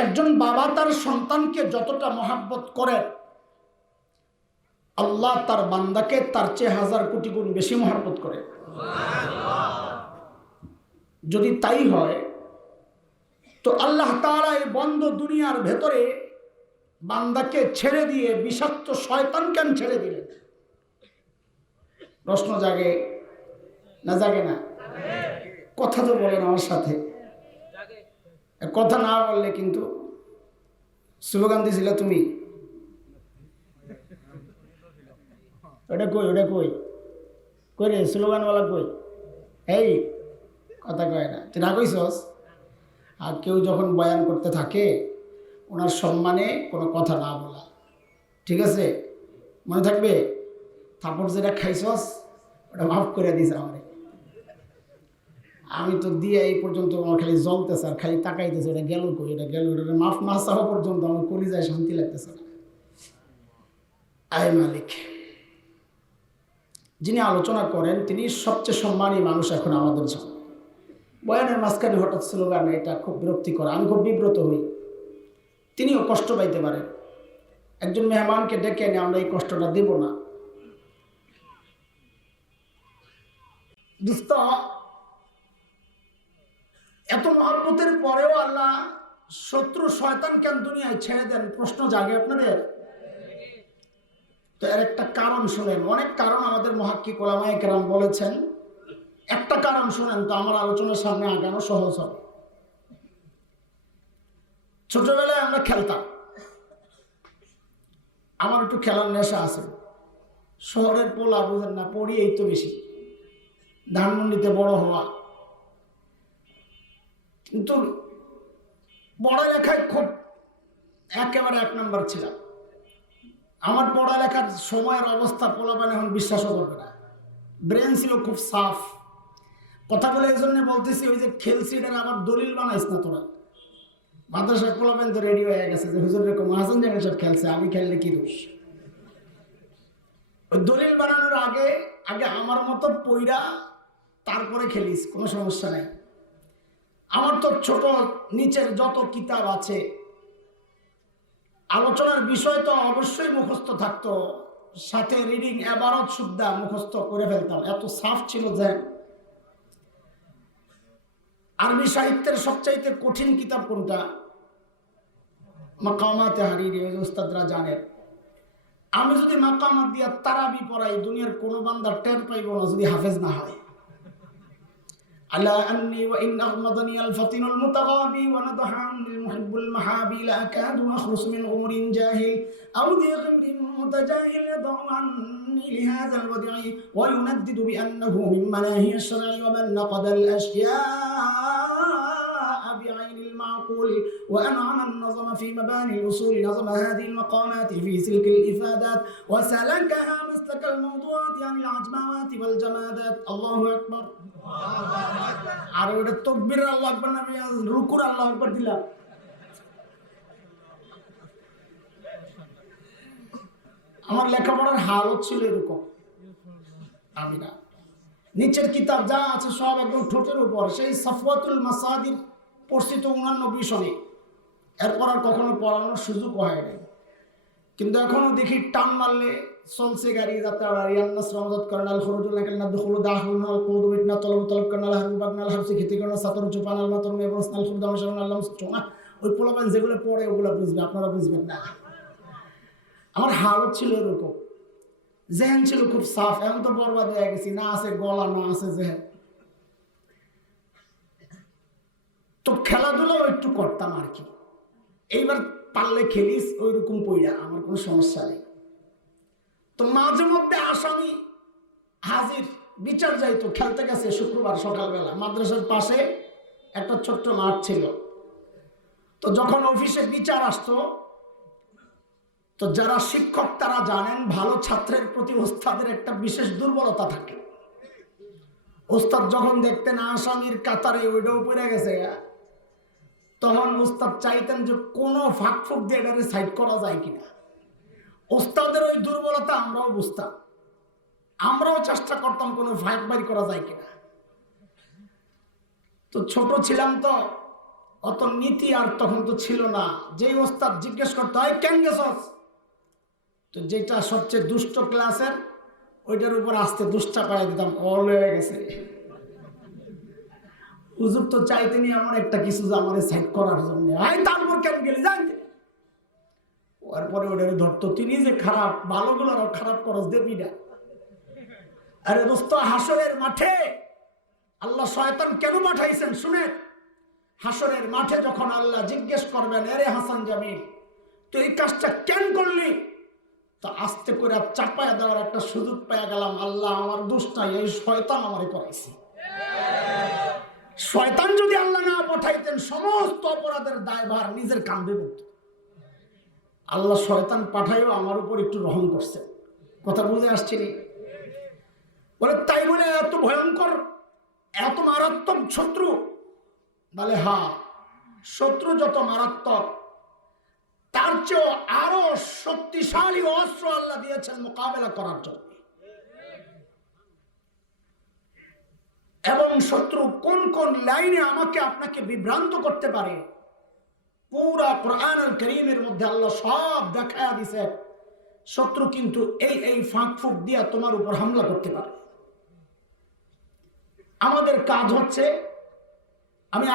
একজন বাবা তার সন্তানকে যতটা মহাব্বত করে, আল্লাহ তার বান্দাকে তার চেয়ে 1000 কোটি গুণ বেশি মহাব্বত করে। যদি তাই হয় তো আল্লাহ তাআলা এই বন্ধ দুনিয়ার ভেতরে বান্দাকে ছেড়ে দিয়ে বিষাক্ত শয়তান কেন ছেড়ে দিলেন? প্রশ্ন জাগে না জাগে না? কথা তো বলেন আমার সাথে। কথা না বললে কিন্তু স্লোগান দিয়েছিল তুমি, ওটা কই ওটা কই কই রে স্লোগানওয়ালা কই? এই কথা কয় না, তুই না কইছস? আর কেউ যখন বয়ান করতে থাকে ওনার সম্মানে কোনো কথা না বলা, ঠিক আছে? মনে থাকবে? থাপড় যেটা খাইছস ওটা মাফ করে দিস আমারে। আমি তো দিয়ে এই পর্যন্ত আমার খালি জ্বলতেছে আর খালি তাকাইতেছে, ওটা গেল কই, এটা গেল, ওটা মাফ না চাওয়া পর্যন্ত আমার কলিজায় শান্তি লাগতেছে না। আয় মালিক, যিনি আলোচনা করেন তিনি সবচেয়ে সম্মানী মানুষ এখন আমাদের জন্য। বয়ানের মাঝখানে হঠাৎ স্লোগান, এটা খুব বিরক্তিকর, আমি খুব বিব্রত হই। তিনিও কষ্ট পাইতে পারেন। একজন মেহমানকে ডেকে এনে আমরা এই কষ্টটা দেব না। দোস্ত, এত মহব্বতের পরেও আল্লাহ শত্রু শয়তান কেন দুনিয়ায় ছেড়ে দেন? প্রশ্ন জাগে আপনাদের? তো এর একটা কারণ শোনেন। অনেক কারণ আমাদের মুহাক্কিক উলামায়ে কেরাম বলেছেন, একটা কারণ শোনেন তো আমার আলোচনার সামনে আগানো সহজ হবে। ছোটবেলায় আমরা খেলতাম, আমার একটু খেলার নেশা আছে। শহরের পোলা বুঝেন না, পড়ি এই তো বেশি, ধানমন্ডিতে বড় হওয়া, কিন্তু পড়ালেখায় খুব একেবারে 1 নম্বর ছিলাম। আমার পড়ালেখার সময়ের অবস্থা পোলাপান এখন বিশ্বাসও করবে না। ব্রেন ছিল খুব সাফ। কথা বলে এই জন্য বলতেছি, ওই যে খেলছি এটার আবার দলিল বানাইস না তোরা। মাদ্রাসার পোলাপান তো রেডি হয়ে গেছে যে হুজুর এরকম হাসান জামিল সব খেলছে, আমি খেললে কি দোষ? ওই দলিল বানানোর আগে আগে আমার মতো পইরা তারপরে খেলিস, কোনো সমস্যা নাই। আমার তো ছোট নিচের যত কিতাব আছে, আলোচনার বিষয় তো অবশ্যই মুখস্থ থাকতো, সাথে রিডিং এবারত সুদ্ধা মুখস্থ করে ফেলতাম, এত সাফ ছিল যে। আরবি সাহিত্যের সবচাইতে কঠিন কিতাব কোনটা? মাকামাতে হারিরি, ওস্তাদরা জানেন। আমি যদি মাকামাত দিয়া তারাবি পড়াই, দুনিয়ার কোন বান্দা টের পাইব না যদি হাফেজ না হয়। আলা আন্নি ওয়া ইন আগমাদানি আল ফাতিনুল মুতাগাবি ওয়া নাদহান লিল মুহিব্বুল মাহাবি লা আকাদু আখলুস মিন উমরিন জাহিল আও দি গমরিন মুতাজাহিল দাওয়ান লিহাযা আল ওয়াদি'i ওয়া ইউনাদ্দিদু বিআন্নাহু মিন মানাহি আশ-শার'i ওয়া মান নাকাদা আল আশিয়া'a বি'আইনি المعقول وأنعم النظم في مباني الأصول نظم هذه المقامات في سلك الإفادات وسلكها مسلك الموضوعات عن العجمات والجمادات الله أكبر আর ওটা তকবীর আল্লাহু আকবার না, রুকুর আল্লাহু আকবার দিলাম। আমার লেখাপড়ার হালত ছিল এরকম। আমি না, নিচের কিতাব যা আছে সব একদম ঠোঁটের উপর। সেই সাফওয়াতুল মাসাদির পড়ছি তো 89 সনে, এরপর আর কখনো পড়ানোর সুযোগ হয় নাই। কিন্তু এখনো দেখি টান মারলে চলছে গাড়ি, যাত্রা গাড়ি। আন্নাস রমজাত করনাল খরুজুল নাকাল নাদখুলু দাহুনাল কুদুবিতনা তলব তলব করনাল হারবাগনাল হারসি খেতে করনা সাতর চুপানাল মাতর মেবরসনাল খুরদাম শারনাল আল্লাহ চোনা। ওই পোলাপান যেগুলো পড়ে ওগুলো বুঝবে, আপনারা বুঝবেন না। আমার হালত ছিল এরকম, জেহেন ছিল খুব সাফ। এখন তো বরবাদ হয়ে গেছি, না আছে গলা না আছে জেহেন। তো খেলাধুলাও একটু করতাম আর কি। এইবার পারলে খেলিস, ওই রকম পইরা আমার কোনো সমস্যা নেই। তো মাঝে মধ্যে আসামি হাজির, বিচার যাইতো, খেলতে গেছে শুক্রবার সকালবেলা। মাদ্রাসার পাশে একটা ছোট্ট মাঠ ছিল। তো যখন অফিসে বিচার আসতো, তো যারা শিক্ষক তারা জানেন, ভালো ছাত্রের প্রতি ওস্তাদের একটা বিশেষ দুর্বলতা থাকে। ওস্তাদ যখন দেখতেন আসামির কাতারে ওইটাও পড়ে গেছে, তখন ওস্তাদ চাইতেন যে কোনো ফাঁক ফুক দিয়ে এটারে সাইড করা যায় কিনা। ওস্তাদের ওই দুর্বলতা আমরাও বুঝতাম, আমরাও চেষ্টা করতাম কোনো ফাঁক বাইর করা যায় কিনা। তো ছোট ছিলাম তো অত নীতি আর তখন তো ছিল না। যেই ওস্তাদ জিজ্ঞেস করতে হয় কেন গেছস, তো যেটা সবচেয়ে দুষ্ট ক্লাসের ওইটার উপর আস্তে দুষ্টা পাই দিতাম, অল হয়ে গেছে। হুজুর তো চাইতেনি এমন একটা কিছু যে আমার সাইড করার জন্য, তারপর কেন গেলি জানতে। তারপরে ওটারে ধরতো, তিনি যে খারাপ, ভালোগুলো আরো খারাপ করস দেবি না। আরে দোস্ত, হাসরের মাঠে আল্লাহ শয়তান কেন পাঠাইছেন শুনেন। হাসরের মাঠে যখন আল্লাহ জিজ্ঞেস করবেন, আরে হাসান জামিল তুই এই কাজটা কেন করলি, তো আস্তে করে চাপায়া দেওয়ার একটা সুযোগ পেয়ে গেলাম, আল্লাহ আমার দোষ নাই, এই শয়তান আমারে করাইছে। শয়তান যদি আল্লাহ না পাঠাইতেন সমস্ত অপরাধের দায়ভার নিজের কাঁধে পড়ত। আল্লাহ শয়তান পাঠাইও আমার উপর একটু রহম করছে। কথা বুঝে আসছে নি? বলে তাই বলে এত ভয়ঙ্কর, এত মারাত্মক শত্রু? বলে হ্যাঁ, শত্রু যত মারাত্মক তার চেয়েও আরো শক্তিশালী অস্ত্র আল্লাহ দিয়েছেন মোকাবেলা করার জন্য। এবং শত্রু কোন কোন লাইনে আমাকে আপনাকে বিভ্রান্ত করতে পারে, পুরা কোরআনুল কারীমের মধ্যে আল্লাহ সব দেখায়া দিয়েছে। শত্রু কিন্তু এই ফাঁক ফুক দিয়া তোমার উপর হামলা করতে পারে। আমাদের কাজ হচ্ছে, আমি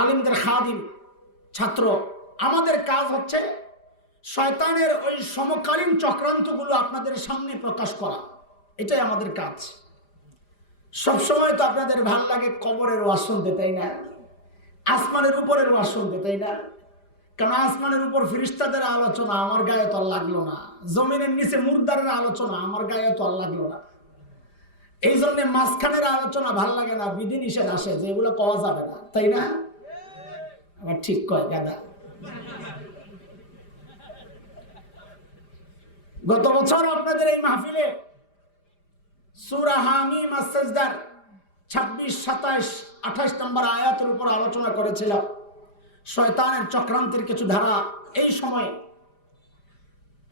আলিমদের খাদিম, ছাত্র, আমাদের কাজ হচ্ছে শয়তানের ওই সমকালীন চক্রান্তগুলো আপনাদের সামনে প্রকাশ করা। এটাই আমাদের কাজ। সবসময় তো আপনাদের ভাল লাগে কবরের ওয়াজ শুনতে, তাই না? আসমানের উপরের ওয়াজ শুনতে, তাই না? কারণ আসমানের উপর ফেরেশতাদের আলোচনা আমার গায়ে তো আর লাগলো না, জমিনের নিচে মুর্দারের আলোচনা আমার গায়ে তো আর লাগলো না। এই জন্য মাঝখানের আলোচনা ভাল লাগে না, বিধি নিষেধ আসে যে এগুলো পাওয়া যাবে না, তাই না? আবার ঠিক কয় গাদা। গত বছর আপনাদের এই মাহফিলে সূরা হামিম আস-সাজদার 26, 27, 28 নম্বর আয়াতের উপর আলোচনা করেছিলাম। শয়তানের চক্রান্তের কিছু ধারা এই সময়ে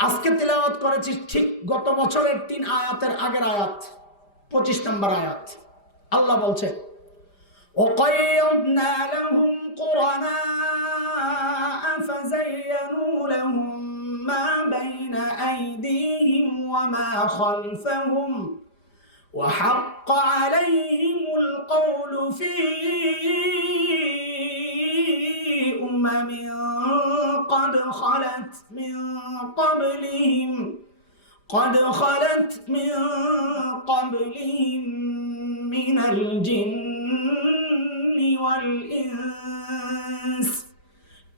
আজকে তিলাওয়াত করেছি ঠিক গত বছরের 3 আয়াতের আগের আয়াত, 25 নম্বর আয়াত। আল্লাহ বলছে, وَقَيَّضْنَا لَهُمْ قُرَنَاءَ فَزَيَّنُوا لَهُم مَّا بَيْنَ أَيْدِيهِمْ وَمَا خَلْفَهُمْ وَحَقَّ عَلَيْهِمُ الْقَوْلُ فِي أُمَمٍ قَدْ خَلَتْ مِن قَبْلِهِم مِّنَ الْجِنِّ وَالْإِنسِ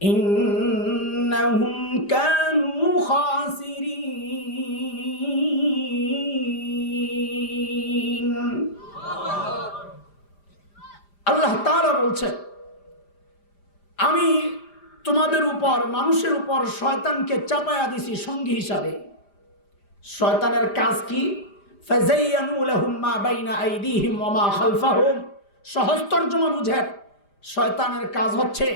إِنَّهُمْ كَانُوا خَاسِرِينَ। আল্লাহ তাআলা বলছেন, আমি তোমাদের উপর, মানুষের উপর শয়তানকে চাপায়া দিছি সঙ্গী হিসাবে। শয়তানের কাজ কি? ফাযায়্যানু লাহুম মা বাইনা আইদিহিম ওয়া মা খালফাহুম। সহজ তরজমা বুঝেন, শয়তানের কাজ হচ্ছে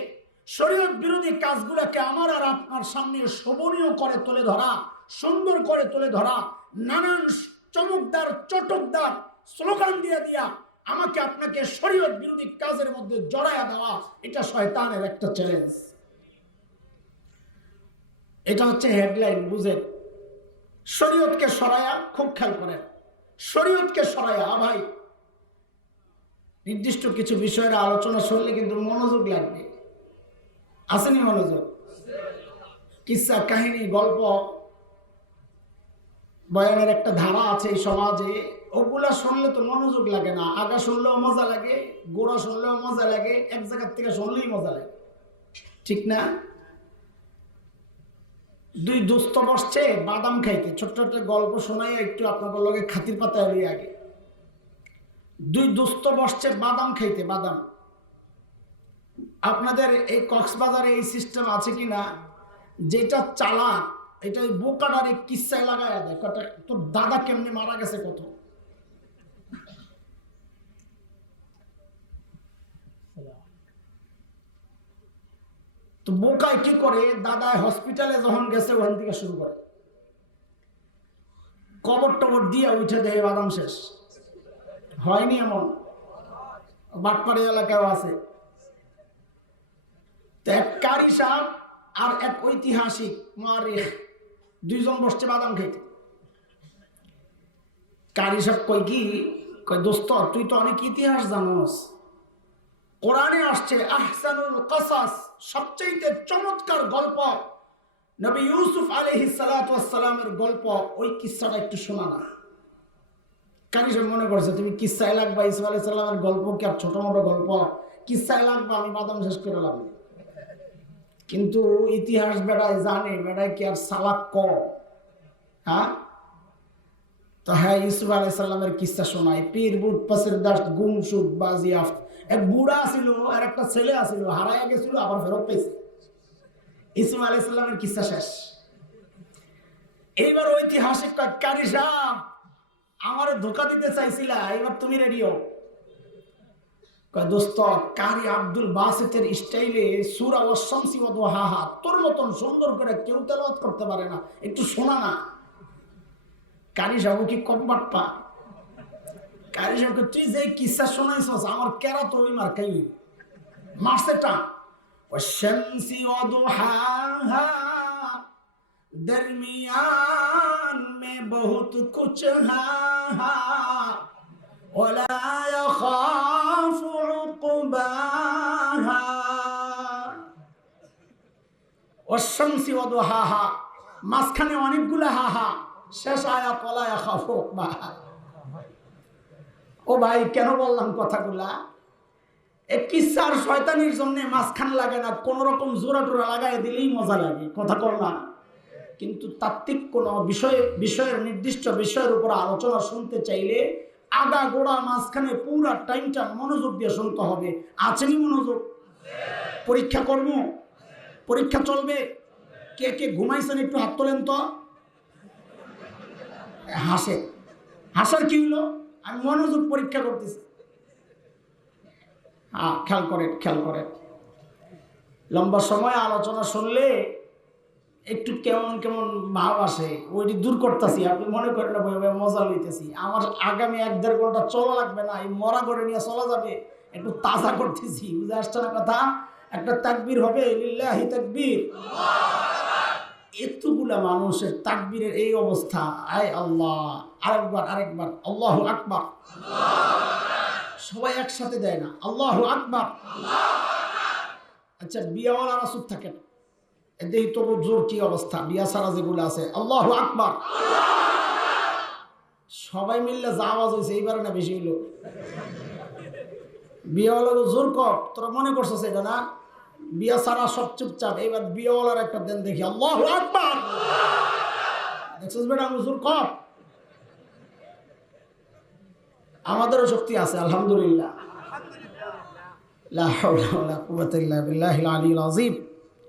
শরীয়ত বিরোধী কাজগুলোকে আমার আর আপনার সামনে শোভনীয় করে তুলে ধরা, সুন্দর করে তুলে ধরা, নানান চমকদার চটকদার স্লোগান দিয়া দিয়া আমাকে আপনাকে শরীয়ত বিরোধী কাজের মধ্যে জড়ায়া দেওয়া। এটা শয়তানের একটা চ্যালেঞ্জ। এটা হচ্ছে হেডলাইন, বুঝেন? শরীয়তকে সরায়া, খুব খেয়াল করেন, শরীয়তকে সরায়া। ভাই, নির্দিষ্ট কিছু বিষয়ের আলোচনা শুনলে কিন্তু মনোযোগ লাগবে। আসেনি মনোযোগ? কিসসা, কাহিনী, গল্প, বয়ানের একটা ধারা আছে এই সমাজে, ওগুলা শুনলে তো মনোযোগ লাগে না। আগা শুনলেও মজা লাগে, গোড়া শুনলেও মজা লাগে, এক জায়গার থেকে শুনলেই মজা লাগে, ঠিক না? দুই দোস্ত বসছে বাদাম খাইতে, ছোট্ট ছোট্ট গল্প শোনাই একটু আপনাদের লগে খাতির পাতা হলি আগে। দুই দোস্ত বসছে বাদাম খাইতে, বাদাম। আপনাদের এই কক্সবাজারে এই সিস্টেম আছে কিনা, যেটা চালান এটা ওই বোকাটার কিস্সায় লাগায় দেয়, তোর দাদা কেমনে মারা গেছে কত। তো বোকায় কি করে, দাদায় হসপিটালে যখন গেছে ওখান থেকে শুরু করে, কবর টবর দিয়ে উঠে দেয় বাদাম শেষ। হয়নি এমন? বাটপাড়ি এলাকাও আছে। কারি সাহেব আর এক ঐতিহাসিক মুআররিখ দুইজন বসছে বাদাম খাইতে। কারি সাহেব কয় কি, কয় দোস্ত তুই তো অনেক ইতিহাস জানোস, কোরআনে আসছে আহসানুল কাসাস, সবচেয়ে চমৎকার গল্প নবী ইউসুফ আলাইহিস সালাতু ওয়াস সালামের গল্প, ওই কিসসাটা একটু শোনা না। কারি সাহেব মনে করছে তুমি কিসসায় লাগবা, ইউসুফ আলাইহিস সালামের গল্প কি আর ছোট মোটো গল্প, কিসসায় লাগবা, আমি বাদাম শেষ করে লাভ। কিন্তু ইতিহাস বেড়ায় জানে, বেড়ায় কি আর সালাক ক, হ্যাঁ? তো হ্যাঁ, ইউসুফ আলাইহিস সালামের কিসসা শোনায়। পীর বুট পাসের দাস গুম সুদ বাজিয়াফ, এক বুড়া ছিল আর একটা ছেলে আছিল, হারাইয়া গেছিল আবার ফেরত পেয়েছে। ইউসুফ আলাইহিস সালামের কিসসা শেষ। এইবার ঐতিহাসিক কারি সাহেব আমারে ধোকা দিতে চাইছিলা, এবার তুমি রেডি হও। কয় দোস্ত কারি আব্দুল বাসিতের স্টাইলে সূরা ওয়াশ-শামসি ওয়া দুহাহা তোর মতন সুন্দর করে কেউ তেলাওয়াত করতে পারে না, একটু শোনা না। কারি সাহেব কি কম বাটপা, কারি সাহেবকে তুই যে কিসসা শোনাইছস আমার কেরা তো ওই মার খাই মারছে টান। ওয়াশ-শামসি ওয়া দুহাহা दरमियान में बहुत कुछ है वला यखाफु उक़बाहा ওয়াশ-শামসি ওয়া দুহাহা, মাঝখানে অনেকগুলো হাহা, শেষ আয়াত ওয়ালা ইয়াখাফু উक़বাহা। ও ভাই কেন বললাম কথাগুলা, এই কিসসার শয়তানির জন্য মাঝখান লাগে না, কোন রকম জোড়া টোরা লাগাই দিলেই মজা লাগে, কথা কর না। কিন্তু তাত্ত্বিক কোনো বিষয়ের নির্দিষ্ট বিষয়ের উপর আলোচনা শুনতে চাইলে আগা গোড়া মাঝখানে পুরা টাইমটা মনোযোগ দিয়ে শুনতে হবে। আছেনি মনোযোগ? পরীক্ষা করব, পরীক্ষা চলবে। কে কে ঘুমাইছেন একটু হাত তোলেন তো। হাসে, হাসার কি হলো? আমি মনোযোগ পরীক্ষা করতেছি। হ্যাঁ, খেয়াল করেন, খেয়াল করেন। লম্বা সময় আলোচনা শুনলে একটু কেমন কেমন ভাব আসে, ওইটি দূর করতেছি। আপনি মনে করেন না ভাই মজা লইতেছি, আমার আগামী 1-1.5 ঘন্টা চলা লাগবে না, এই মরা করে নিয়ে চলা যাবে, একটু তাজা করতেছি। বুঝে আসছে না কথা? একটা তাকবীর হবে, লিল্লাহি তাকবীর। এতগুলা মানুষের তাকবীরের এই অবস্থা, আয় আল্লাহ, আরেকবার আল্লাহু আকবার। সবাই একসাথে দেয় না আল্লাহু আকবার। আচ্ছা, বিয়াওয়ালারা চুপ থাকেন, দেখি তবু জোর কি অবস্থা। বিয়া সারা যেগুলো আছে আল্লাহু আকবার, সবাই মিললে যা আওয়াজ হয়েছে এইবার না বেশি হইল। বিয়াওয়ালার জোর কপ, তোরা মনে করছিস এটা না? বিয়া সারা সব চুপচাপ, এইবার বিয়াওয়ালার একটা দেন দেখি আল্লাহু আকবার। দেখছিস বেটা জোর কপ। আমাদেরও শক্তি আছে আলহামদুলিল্লাহ। লা হাওলা ওয়ালা কুওয়াতা ইল্লা বিল্লাহিল আলিয়্যিল আযীম।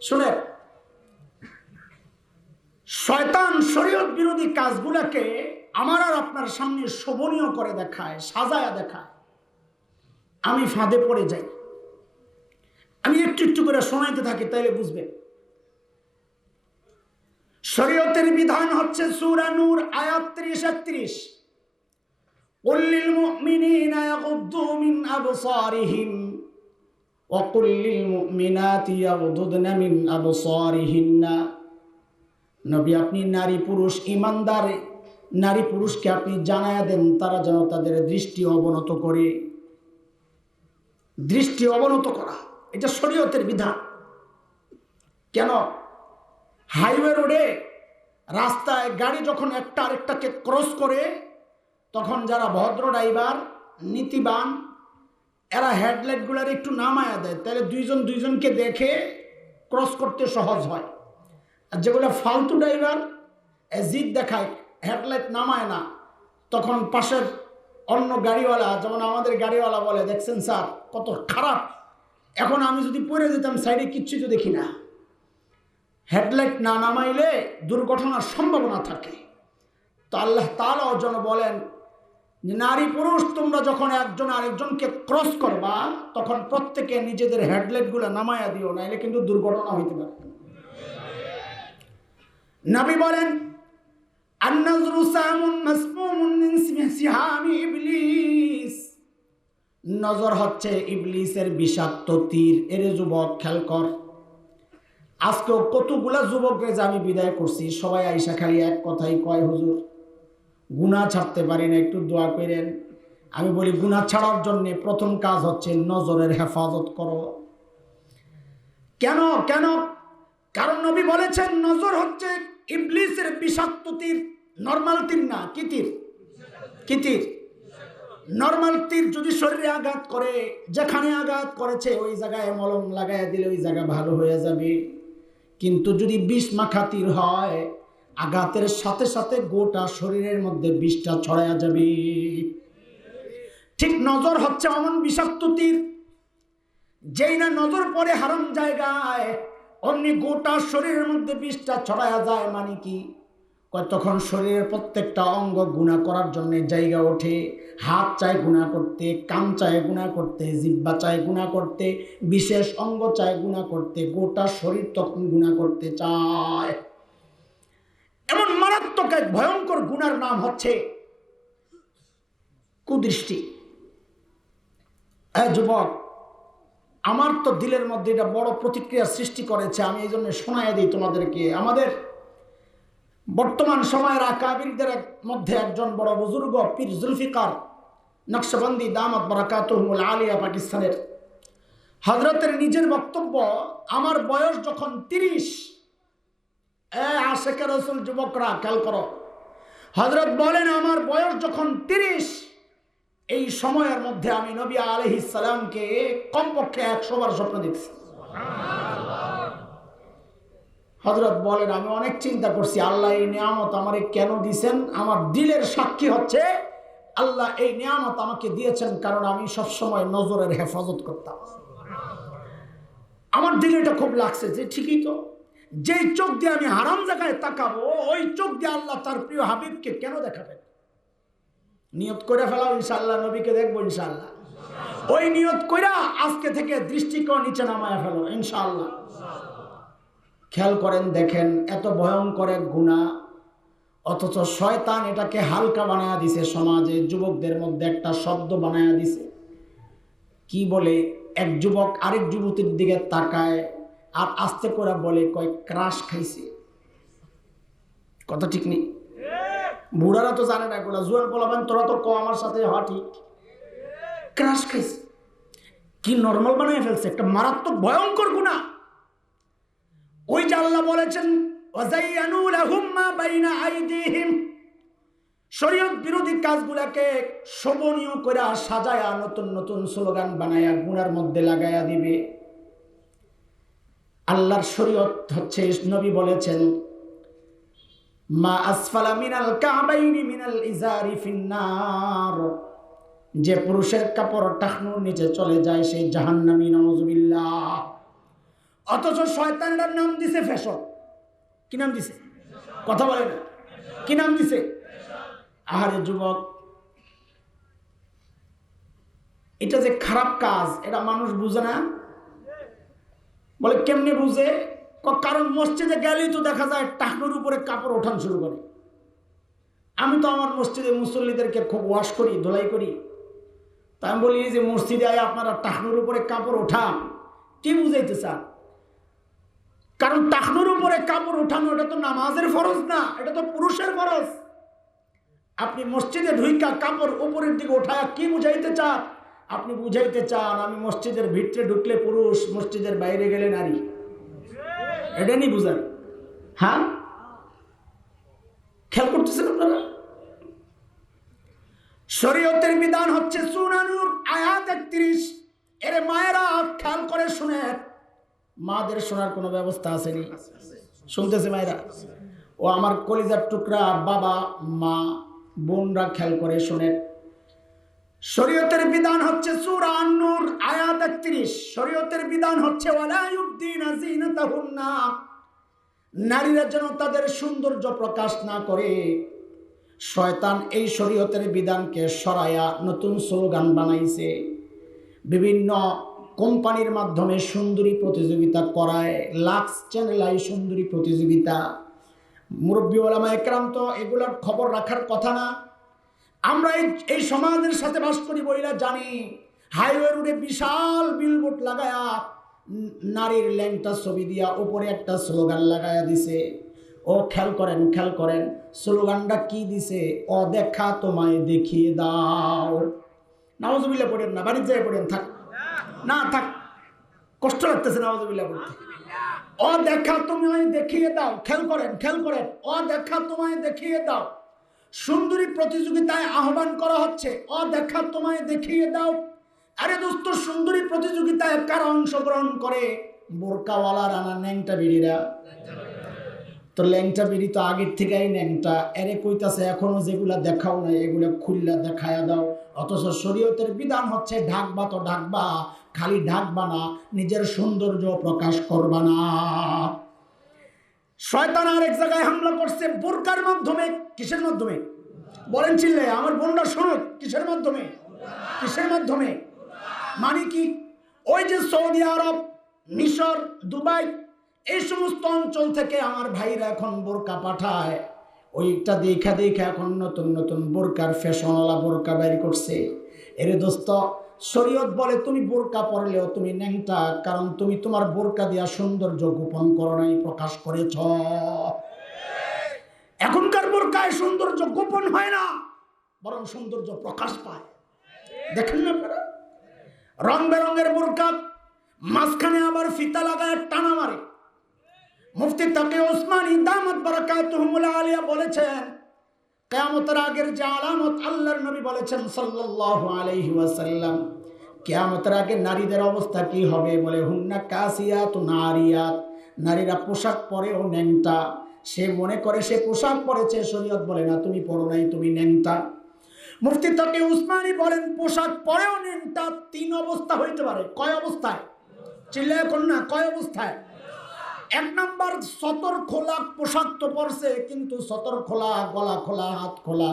শুনে, শয়তান শরীয়ত বিরোধী কাজগুলোকে আমার আর আপনার সামনে শোভনীয় করে দেখায়, সাজায়া দেখায়। আমি ফাঁদে পড়ে যাই। আমি একটু একটু করে শোনাইতে থাকি, তাইলে বুঝবেন। শরীয়তের বিধান হচ্ছে সূরা নূর আয়াত 30-31, কুল লিল মুমিনিনা ইয়াগুদ্দু মিন আবসারিহিম ওয়া কুল লিল মুমিনাতি ইয়াগুদ্দুনা মিন আবসারিহিন্না। নবী, আপনি নারী পুরুষ ইমানদার নারী পুরুষকে আপনি জানায়া দেন তারা যেন তাদের দৃষ্টি অবনত করে। দৃষ্টি অবনত করা এটা শরীয়তের বিধান। কেন? হাইওয়ে রোডে রাস্তায় গাড়ি যখন একটা আরেকটাকে ক্রস করে, তখন যারা ভদ্র ড্রাইভার, নীতিবান, এরা হেডলাইটগুলার একটু নামায়া দেয়, তাহলে দুইজন দুইজনকে দেখে ক্রস করতে সহজ হয়। আর যেগুলো ফালতু ড্রাইভার জিদ দেখায়, হেডলাইট নামায় না, তখন পাশের অন্য গাড়িওয়ালা, যেমন আমাদের গাড়িওয়ালা বলে, দেখছেন স্যার কত খারাপ, এখন আমি যদি পড়ে যেতাম সাইডে কিচ্ছু তো দেখি না। হেডলাইট না নামাইলে দুর্ঘটনার সম্ভাবনা থাকে। তো আল্লাহ তাআলা যেন বলেন, নারী পুরুষ তোমরা যখন একজন আরেকজনকে ক্রস করবা, তখন প্রত্যেকে নিজেদের হেডলাইটগুলো নামায়া দিও, নাইলে কিন্তু দুর্ঘটনা হইতে পারে। নবী বলেন, আন-নাযরু সামুন মাসমুমুন মিন সিহামি ইবলিস। নজর হচ্ছে ইবলিসের বিষাক্ত তীর। এর যুবক খেয়াল কর, আজকেও কতগুলা যুবককে যে আমি বিদায় করছি, সবাই আইসা খালি এক কথাই কয়, হুজুর গুনাহ ছাড়তে পারি না, একটু দোয়া করেন। আমি বলি, গুনাহ ছাড়ার জন্য প্রথম কাজ হচ্ছে নজরের হেফাজত করো। কেন কেন? কারণ নবী বলেছেন নজর হচ্ছে ইবলিসের বিষাক্ত তীর। নরমাল তীর না, কি তীর? কি তীর? নরমাল তীর যদি শরীরে আঘাত করে, যেখানে আঘাত করেছে ওই জায়গায় মলম লাগায় দিলে ওই জায়গা ভালো হয়ে যাবে। কিন্তু যদি বিষ মাখা তীর হয়, আঘাতের সাথে সাথে গোটা শরীরের মধ্যে বিষটা ছড়ায়া যাবে। ঠিক নজর হচ্ছে অমন বিষাক্ত তীর, যেই না নজর পড়ে হারাম জায়গায়, অমনি গোটা শরীরের মধ্যে বিষটা ছড়ায়া যায়। মানে কি? তখন শরীরের প্রত্যেকটা অঙ্গ গুনাহ করার জন্য জায়গা ওঠে। হাত চায় গুনাহ করতে, কান চায় গুনাহ করতে, জিহ্বা চায় গুনাহ করতে, বিশেষ অঙ্গ চায় গুনাহ করতে, গোটা শরীর তখন গুনাহ করতে চায়। এমন মারাত্মক এক ভয়ঙ্কর গুনার নাম হচ্ছে কুদৃষ্টি। যুবক, আমার তো দিলের মধ্যে এটা বড় প্রতিক্রিয়া সৃষ্টি করেছে। আমি এই জন্য শোনায় দিই তোমাদেরকে। আমাদের বর্তমান সময়ের আকাবিরদের মধ্যে একজন বড় বুজুর্গ পীর জুলফিকার নকশবন্দি দামাত বারাকাতুহুল আলিয়া, পাকিস্তানের, হযরতের নিজের বক্তব্য, আমার বয়স যখন 30, আশেকে রাসূল যুবকরা খেয়াল করো, হযরত বলেন আমার বয়স যখন 30, এই সময়ের মধ্যে আমি নবী আলাইহিস সালামকে কমপক্ষে 100 বার স্বপ্ন দেখছি। হযরত বলেন আমি অনেক চিন্তা করছি, আল্লাহ এই নিয়ামত আমারে কেন দিয়েছেন? আমার দিলের সাক্ষী হচ্ছে আল্লাহ এই নিয়ামত আমাকে দিয়েছেন কারণ আমি সবসময় নজরের হেফাজত করতাম। আমার দিলে এটা খুব লাগছে যে ঠিকই তো, যেই চোখ দিয়ে আমি হারাম জায়গায় তাকাবো, ওই চোখ দিয়ে আল্লাহ তার প্রিয় হাবিবকে কেন দেখাবেন? নিয়ত করে ফেলাও, ইনশাআল্লাহ নবীকে দেখবো ইনশাআল্লাহ। ওই নিয়ত কইরা আজকে থেকে দৃষ্টিকোণ নিচে নামায় ফেলো ইনশাআল্লাহ। খেয়াল করেন, দেখেন এত ভয়ঙ্কর এক গুনাহ, অথচ শয়তান এটাকে হালকা বানায়া দিছে। সমাজে যুবকদের মধ্যে একটা শব্দ বানায়া দিছে। কি বলে? এক যুবক আরেক যুবতীর দিকে তাকায় আর আস্তে করে বলে, কয় ক্রাশ খাইছে। কথা ঠিক নেই? বুড়ারা তো জানে না এগুলা, জুয়ান পোলাবেন তোরা তো ক আমার সাথে, হ্যাঁ ঠিক, ক্রাশ খাইছে। কি নরমাল বানায় ফেলছে, একটা মারাত্মক ভয়ঙ্কর গুনাহ। ওই যে আল্লাহ বলেছেন ওয়াযায়্যানু লাহুম মা বাইনা আইদিহিম, শরীয়ত বিরোধী কাজগুলাকে শোভনীয় করে সাজায়া নতুন নতুন স্লোগান বানায়া গুনার মধ্যে লাগায়া দিবে। আল্লাহর শরীয়ত হচ্ছে, নবী বলেছেন মা আসফালা মিনাল কাবাইনি মিনাল ইজারি ফিন্নার, যে পুরুষের কাপড় টাকনুর নিচে চলে যায় সেই জাহান্নামী, নাউযুবিল্লাহ। অথচ শয়তানের নাম দিছে ফ্যাশন। কি নাম দিছে? কথা বলে না, কি নাম দিছে? আহারে যুবক, এটা যে খারাপ কাজ এটা মানুষ বুঝে না। বলে কেমনে বুঝে? কারণ মসজিদে গেলেই তো দেখা যায় টাকনুর উপরে কাপড় ওঠান শুরু করে। আমি তো আমার মসজিদে মুসল্লিদেরকে খুব ওয়াশ করি, ধোলাই করি। তা আমি বলি যে মসজিদে আয় আপনারা টাকনুর উপরে কাপড় ওঠান, কি বুঝাইতে চান? কারণ টাকনুর উপরে কাপড় ওঠানো এটা তো নামাজের ফরজ না, এটা তো পুরুষের ফরজ। আপনি মসজিদে ঢুইকা কাপড় উপরের দিকে ওঠায় কি বুঝাইতে চান? আপনি বুঝাইতে চান আমি মসজিদের ভিতরে ঢুকলে পুরুষ, মসজিদের বাইরে গেলে নারী। এটা নি বুঝান? হ্যাঁ, খেয়াল করতেছেন আপনারা? শরীয়তের বিধান হচ্ছে সূরা নূর আয়াত 31। এরে মায়েরা খেয়াল করে শুনেন, মাদের শোনার কোনো ব্যবস্থা আসেনি? শুনতেছে মায়েরা? ও আমার কলিজার টুকরা বাবা, মা, বোনরা খেয়াল করে শুনেন। শরীয়তের বিধান হচ্ছে সূরা আন-নূর আয়াত 31। শরীয়তের বিধান হচ্ছে ওয়ালা ইউবদিনা যিনাতাহুন্না, নারীরা যেন তাদের সৌন্দর্য প্রকাশ না করে। শয়তান এই শরীয়তের বিধানকে সরায়া নতুন স্লোগান বানাইছে। বিভিন্ন কোম্পানির মাধ্যমে সুন্দরী প্রতিযোগিতা করায়, লাক্স চ্যানেলাই সুন্দরী প্রতিযোগিতা। মুরব্বী ওলামা একরাম তো এগুলোর খবর রাখার কথা না। আমরা এই সমাজের সাথে বাস করি বইলা জানি, হাইওয়ে রোডে বিশাল বিলবোর্ড লাগায়া নারীর ল্যাংটা ছবি দিয়া উপরে একটা স্লোগান লাগায়া দিছে। ও খেয়াল করেন, খেয়াল করেন স্লোগানটা কি দিছে, ও দেখা তোমায় দেখিয়ে দাও। নাউজুবিল্লাহ পড়েন না, বাড়িতে যাই পড়েন, থাক না থাক, কষ্ট লাগতেছে নাউজুবিল্লাহ পড়তে। ও দেখা তোমায় দেখিয়ে দাও, খেয়াল করেন, খেয়াল করেন, ও দেখা তোমায় দেখিয়ে দাও। সুন্দরী প্রতিযোগিতায় আহ্বান করা হচ্ছে, ও দেখা তোমায় দেখিয়ে দাও। আরে দোস্ত, সুন্দরী প্রতিযোগিতায় কারা অংশগ্রহণ করে? বোরকাওয়ালারা না ন্যাংটা বিড়িরা? তো ল্যাংটা বিড়ি তো আগের থেকেই ন্যাংটা, এরে কইতাছে এখনো যেগুলা দেখাও নাই এগুলা খুললা দেখায়া দাও। অথচ শরীয়তের বিধান হচ্ছে ঢাকবা তো ঢাকবা, খালি ঢাকবা না, নিজের সৌন্দর্য প্রকাশ করবা না। শয়তান আর এক জায়গায় হামলা করছে বোরকার মাধ্যমে। কিসের মাধ্যমে বলেন? চিল্লে আমার বোনরা শুনুক, কিসের মাধ্যমে? কিসের মাধ্যমে মানে কি? ওই যে সৌদি আরব, মিশর, দুবাই, এই সমস্ত অঞ্চল থেকে আমার ভাইরা এখন বোরকা পাঠায়। ওইটা দেখা দেখা এখন নতুন নতুন বোরকার ফ্যাশনওয়ালা বোরকা বের করছে। এরে দোস্ত, শরীয়ত বলে তুমি বোরকা পরলেও তুমি ন্যাংটা, কারণ তুমি তোমার বোরকা দিয়া সৌন্দর্য গোপন করো নাই, প্রকাশ করেছ। এখনকার বোরকায় সৌন্দর্য গোপন হয় না, বরং সৌন্দর্য প্রকাশ পায়। দেখেন না আপনারা, রং বেরঙের বোরকা, মাঝখানে আবার ফিতা লাগায় টানা মারে। মুফতি তাকি ওসমানী দামাত বারাকাতুহুমুল আলিয়া বলেছেন, কিয়ামতের আগের যে আলামত আল্লাহর নবী বলেছেন সাল্লাল্লাহু আলাইহি ওয়াসাল্লাম, কিয়ামতের আগে নারীদের অবস্থা কি হবে? বলে হুন্না কাসিয়াতুন আরিয়াত, নারীরা পোশাক পরেও ন্যাংটা। সে মনে করে সে পোশাক পরেছে, শরীয়ত বলে না তুমি পরো নাই, তুমি ন্যাংটা। মুফতি তাকি ওসমানী বলেন পোশাক পরেও ন্যাংটা তিন অবস্থা হইতে পারে। কয় অবস্থায়? চিল্লায় কোন না, কয় অবস্থায়? এক নাম্বার, সতর খোলা পোশাক তো পরছে, কিন্তু সতর খোলা, গলা খোলা, হাত খোলা,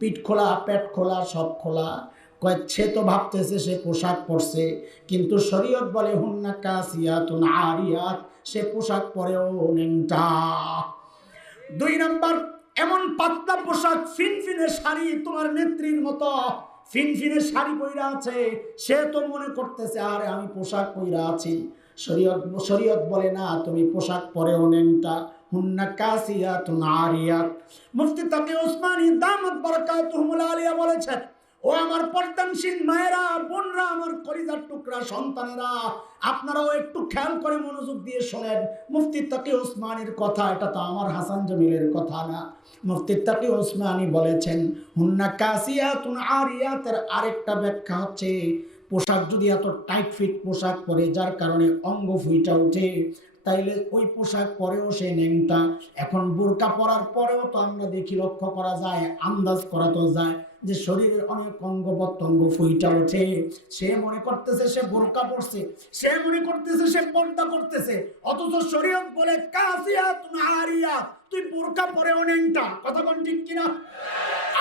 পিঠ খোলা, পেট খোলা, সব খোলা। কয় সে তো ভাবতেছে সে পোশাক পরছে, কিন্তু শরীয়ত বলে হুন্না কাসিয়াতুন আরিয়াত, সে পোশাক পরেও ন্যাংটা। দুই নাম্বার, এমন পাতলা পোশাক, ফিনফিনে শাড়ি, তোমার নেত্রীর মতো ফিনফিনে শাড়ি পইরা আছে, সে তো মনে করতেছে আরে আমি পোশাক পইরা আছি। শরীয়ত বলে না তুমি পোশাক পরেও ন্যাংটা, হুন্না কাসিয়াতুন আরিয়াত। মুফতি তাকি ওসমানী দামাত বারাকাতুহুমুল আলিয়া বলেছেন, ও আমার পর্দানশীল মায়েরা, বোনরা, আমার কলিজার টুকরা সন্তানেরা, আপনারাও একটু খেয়াল করে মনোযোগ দিয়ে শোনেন মুফতি তাকি ওসমানীর কথা। এটা তো আমার হাসান জামিলের কথা না। মুফতি তাকি ওসমানী বলেছেন হুন্না কাসিয়াতুন আরিয়াতের আরেকটা ব্যাখ্যা হচ্ছে, পোশাক যদি এত টাইট ফিট পোশাক পরে যার কারণে অঙ্গ ফুইটা ওঠে, তাইলে ওই পোশাক পরেও সে ন্যাংটা। এখন বোরকা পরার পরেও তো আমরা দেখি, লক্ষ্য করা যায়, আন্দাজ করা তো যায় যে শরীরের অনেক অঙ্গ প্রত্যঙ্গ ফুইটা ওঠে। সে মনে করতেছে সে বোরকা পরছে, সে মনে করতেছে সে পর্দা করতেছে, অথচ শরীয়ত বলে কাসিয়াতুন আরিয়াত, তুই বোরকা পরেও ন্যাংটা। কথা কোন ঠিক কিনা?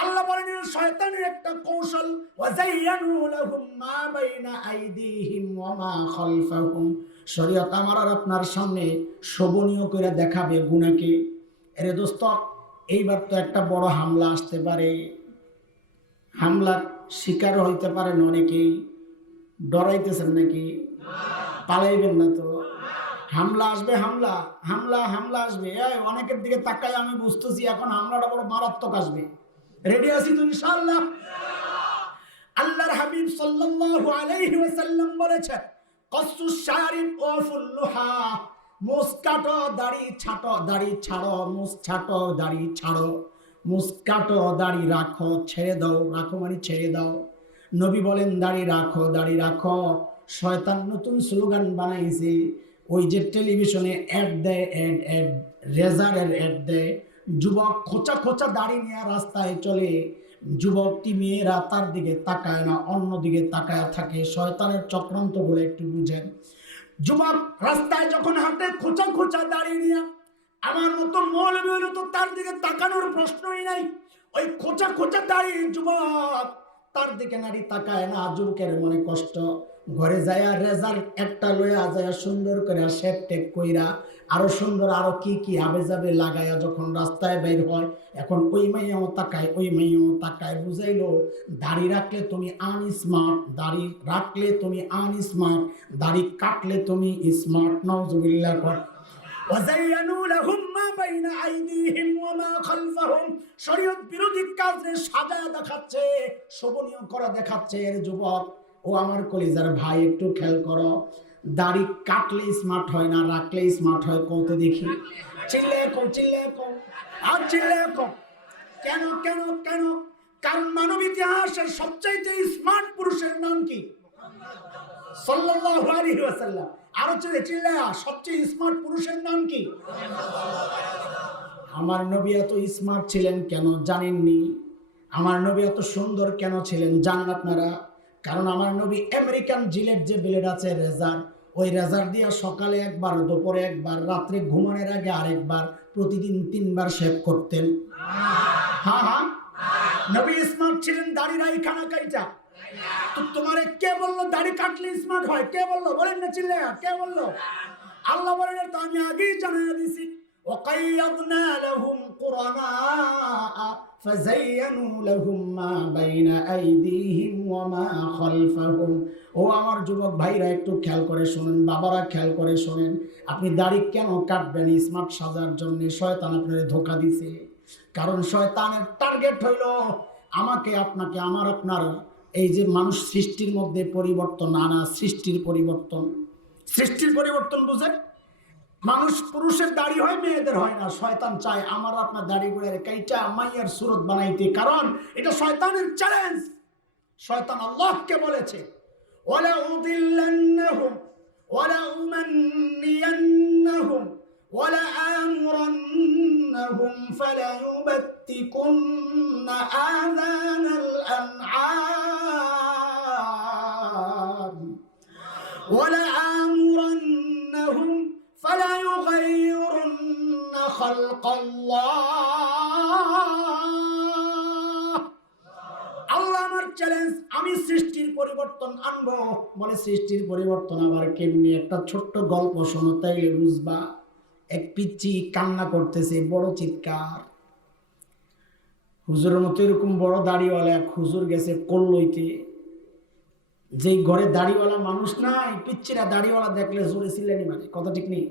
আল্লাহ বলেন শয়তানের একটা কৌশল, ওয়াজাইয়ানু লাহুম মা বাইনা আইদিহিম ওয়া মা খালফাহুম, শরীয়ত আমার আর আপনার সামনে শোভনীয় করে দেখাবে গুনাহকে। এরে দোস্ত, এইবার তো একটা বড় হামলা আসতে পারে, হামলার শিকার হইতে পারেন অনেকেই। ডরাইতেছেন নাকি? পালাইবেন না তো? হামলা আসবে, হামলা হামলা হামলা আসবে। অনেকের দিকে তাকাই আমি বুঝতেছি এখন হামলাটা বড় মারাত্মক আসবে। রেডি আছি তো ইনশাআল্লাহ? আল্লাহর হাবিব সাল্লাল্লাহু আলাইহি ওয়াসাল্লাম বলেছেন, কসুস শারিব ওয়া ফুল্লুহা, মুছ কাটো দাড়ি ছাটো, দাড়ি ছাড়ো, মুছ ছাটো দাড়ি ছাড়ো, মুছ কাটো দাড়ি রাখো, ছেড়ে দাও, রাখো মানে ছেড়ে দাও। নবী বলেন দাড়ি রাখো, দাড়ি রাখো। শয়তান নতুন স্লোগান বানাইছে, ওই যে টেলিভিশনে অ্যাড দেয়, অ্যাড রেজারের অ্যাড দেয়, যুবক খোঁচা খোঁচা দাড়ি নিয়ে রাস্তায় চলে, যুবকটি মেয়েরা তার দিকে তাকায় না, অন্য দিকে তাকায় থাকে। শয়তানের চক্রান্ত বলে একটু বুঝেন। যুবক রাস্তায় যখন হাঁটে খোঁচা খোঁচা দাড়ি নিয়ে, আমার মতো মৌলবী হলে তো তার দিকে তাকানোর প্রশ্নই নাই। ওই খোঁচা খোঁচা দাড়ি যুবক তার দিকে নারী তাকায় না, যুবকের মনে কষ্ট। ঘরে যায় রেজাল্ট একটা লইয়া যায় সুন্দর করে শেপ টেপ কইরা আরো সুন্দর আরো কি কি আবে যাবে লাগায়া যখন রাস্তায় বের হয়, এখন ওই মাইয়াও তাকায় ওই মাইয়াও তাকায়। বুঝাইলো দাড়ি রাখলে তুমি আনস্মার্ট, দাড়ি রাখলে তুমি আনস্মার্ট, দাড়ি কাটলে তুমি স্মার্ট। নাউজুবিল্লাহ। وزينوا لهم ما بين أيديهم وما خلفهم, শরীয়ত বিরোধী কাজে সাজায় দেখাচ্ছে, শোভনীয় করে দেখাচ্ছে। এর যুবক ও আমার কলিজার ভাই, একটু খেয়াল করো, দাড়ি কাটলে স্মার্ট হয় না, রাখলে স্মার্ট হয়। কত দেখি চিল্লে কো চিল্লে কো আর চিল্লে কো। কেন কেন কেন? কারণ মানব ইতিহাসের সবচাইতে স্মার্ট পুরুষের নাম কি? সাল্লাল্লাহু আলাইহি ওয়াসাল্লাম। আরো চিল্লায়া, সবচেয়ে স্মার্ট পুরুষের নাম কি? আমার নবী এত স্মার্ট ছিলেন কেন জানেননি? আমার নবী এত সুন্দর কেন ছিলেন জানেন আপনারা? কারণ আমার নবী আমেরিকান জিলেট যে ব্লেড আছে রেজার, ওই রেজার দিয়ে সকালে একবার, দুপুরে একবার, রাত্রে ঘুমানোর আগে আরেকবার, প্রতিদিন 3 বার শেভ করতেন। হ্যাঁ হ্যাঁ, নবী স্মার্ট ছিলেন। দাড়ি রাইখা না কাইটা? তো তোমারে কে বললো দাড়ি কাটলে স্মার্ট হয়? কে বললো? বলেন না চিল্লায়া, কে বললো? আল্লাহ বলেন, তো আমি আগেই জানিয়ে দিছি। وقيضنا لهم قرناء فزينوا لهم ما بين أيديهم وما خلفهم. ও আমার যুবক ভাইরা একটু খেয়াল করে শুনেন, বাবারা খেয়াল করে শুনেন। আপনি দাড়ি কেন কাটবেন? স্মার্ট সাজার জন্য। শয়তান আপনারে ধোঁকা দিছে। কারণ শয়তানের টার্গেট হইল আমাকে, আপনাকে, আমার, আপনার। এই যে মানুষ সৃষ্টির মধ্যে পরিবর্তন আনা, সৃষ্টির পরিবর্তন, সৃষ্টির পরিবর্তন বুঝে? মানুষ পুরুষের দাড়ি হয়, মেয়েদের হয় না। শয়তান চায় আমার আপনার দাড়ি গুড়ের কাইটা মাইয়ার সুরত বানাইতে, কারণ এটা শয়তানের চ্যালেঞ্জ। শয়তান আল্লাহকে বলেছে, ওয়ালা উদিল্লান্নাহুম ওয়ালা উমান্নিয়ান্নাহুম ওয়ালা আমুরান্নাহুম ফালা ইউবাত্তিকুন্না আযানাল আনআম ওয়ালা আমুরান্নাহুম فلا يغيرن خلق الله. আল্লাহ আমার চ্যালেঞ্জ, আমি সৃষ্টির পরিবর্তন আনবো। বলে সৃষ্টির পরিবর্তন আবার কেমনি? একটা ছোট্ট গল্প শোনো, তাইলে বুঝবা। এক পিচ্চি কান্না করতেছে, বড় চিৎকার। হুজুরের মতো এরকম বড় দাড়িওয়ালা এক হুজুর গেছে কল্লইতে। যেই ঘরে দাড়িওয়ালা মানুষ নাই, পিচ্চিরা দাড়িওয়ালা দেখলে জোরে চিল্লানি মারে। কথা ঠিক নেই?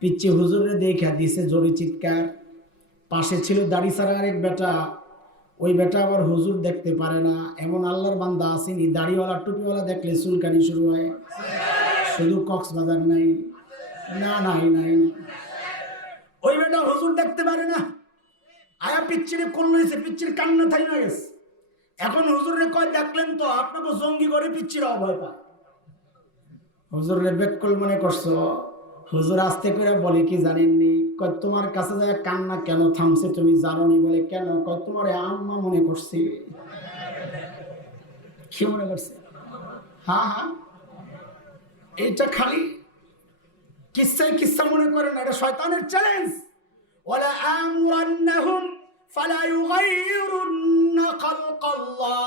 পিচ্চি হুজুরে দেখা দিছে জোরে চিৎকার। পাশে ছিল দাড়ি ছাড়া আরেক বেটা। ওই বেটা আবার হুজুর দেখতে পারে না। এমন আল্লাহর বান্দা আসেনি, দাড়িওয়ালা টুপিওয়ালা দেখলে চুলকানি শুরু হয়। শুধু কক্সবাজার নাই, না নাই নাই, ওই বেটা হুজুর দেখতে পারে না। আয়া পিচ্চিরে কোন হয়েছে, পিচ্চির কান্না থাই না গেছে। এখন হুজুরে কয়, দেখলেন তো আপনাকে জঙ্গি করে পিচ্ছিরা ভয় পায়। হুজুরে বেকল মনে করছো। হুজুর আস্তে করে বলে, কি জানেননি? কয় তোমার কাছে যায় কান্না কেন থামছে তুমি জানোনি? বলে কেন? কয় তোমার আম্মা মনে করছে। কি মনে করছে? হ্যাঁ হ্যাঁ, এইটা খালি কিসসাই কিসসা মনে করে না, এটা শয়তানের চ্যালেঞ্জ। ওয়ালা আমুরান্নাহুম ফালা ইউগাইরুন্না খালকাল্লাহ।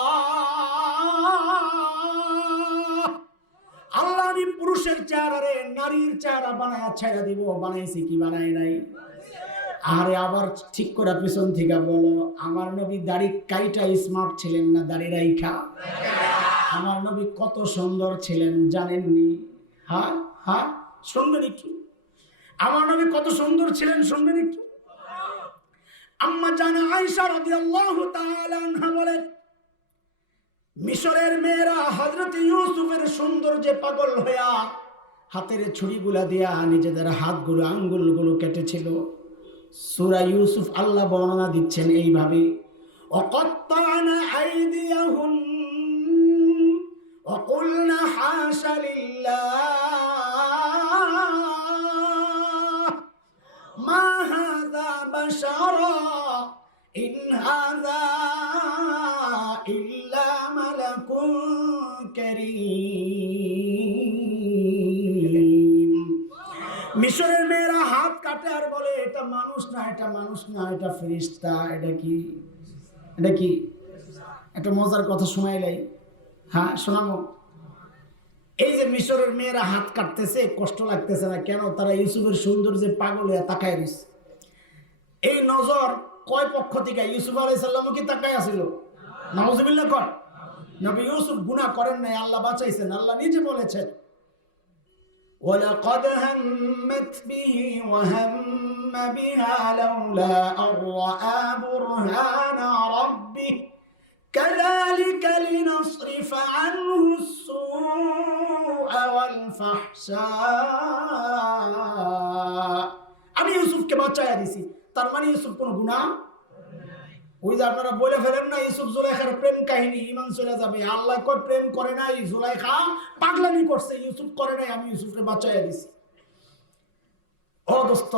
আল্লাহ আমি পুরুষের চেহারা নারীর চেহারা বানায়া ছেড়ে দিব। বানাইছি কি বানাই নাই? আরে আবার ঠিক করে পিছন থেকে বলো, আমার নবী দাড়ি কাইটা স্মার্ট ছিলেন না দাড়ি রাইখা? আমার নবী কত সুন্দর ছিলেন জানেননি? হ্যাঁ হ্যাঁ, শুনবেন একটু। আমার নবী কত সুন্দর ছিলেন শুনবেন একটু। আম্মা জানা আয়েশা রাদিয়াল্লাহু তাআলা আনহা বলেন, মিশরের মেয়েরা হযরত ইউসুফের সৌন্দর্যে পাগল হইয়া হাতের ছুরিগুলা দিয়া নিজেদের হাতগুলো আঙ্গুলগুলো কেটেছিল। সূরা ইউসুফ আল্লাহ বর্ণনা দিচ্ছেন এইভাবে, ওয়াকাত্তানা আইদিয়াহুম ওয়া কুলনা হাশা লিল্লাহ মা হাযা বাশারা ইন হাযা ইল্লা মালাকুন কারীম। মিশরের মেয়েরা হাত কাটে আর বলে, এটা মানুষ না, এটা মানুষ না, এটা ফেরেশতা। এটা কি? এটা কি? একটা মজার কথা শোনাইলাই। হ্যাঁ, শোনাবো। এই যে মিশরের মেয়েরা হাত কাটতেছে, কষ্ট লাগতেছে না কেন? তারা ইউসুফের সৌন্দর্যে পাগল হয়ে তাকায় রয়েছে। এই নজর কয় পক্ষ থেকে? ইউসুফ আলাইহিস সালামও কি তাকায় আছিল? নাউজুবিল্লাহ কর। নবী ইউসুফ গুনাহ করেন নাই, আল্লাহ বাঁচাইছেন। আল্লাহ নিজে বলেছেন, ওয়ালাকাদ হাম্মাত বিহি ওয়া হাম্মা বিহা লাউলা আন রাআ বুরহানা রাব্বিহি কাযালিকা লিনাসরিফা আনহু আস-সুআ ওয়াল ফাহশা। আমি ইউসুফকে বাঁচায়া দিছি, তার মানে ইউসুফ কোন গুনাহ? ওই যে আপনারা বলে ফেলেন না ইউসুফ জুলাইখার প্রেম কাহিনী, ইমান চলে যাবে। আল্লাহ কই প্রেম করে নাই, জুলাইখা পাগলামি করছে, ইউসুফ করে নাই, আমি ইউসুফকে বাঁচাইয়া দিছি। ও দোস্ত,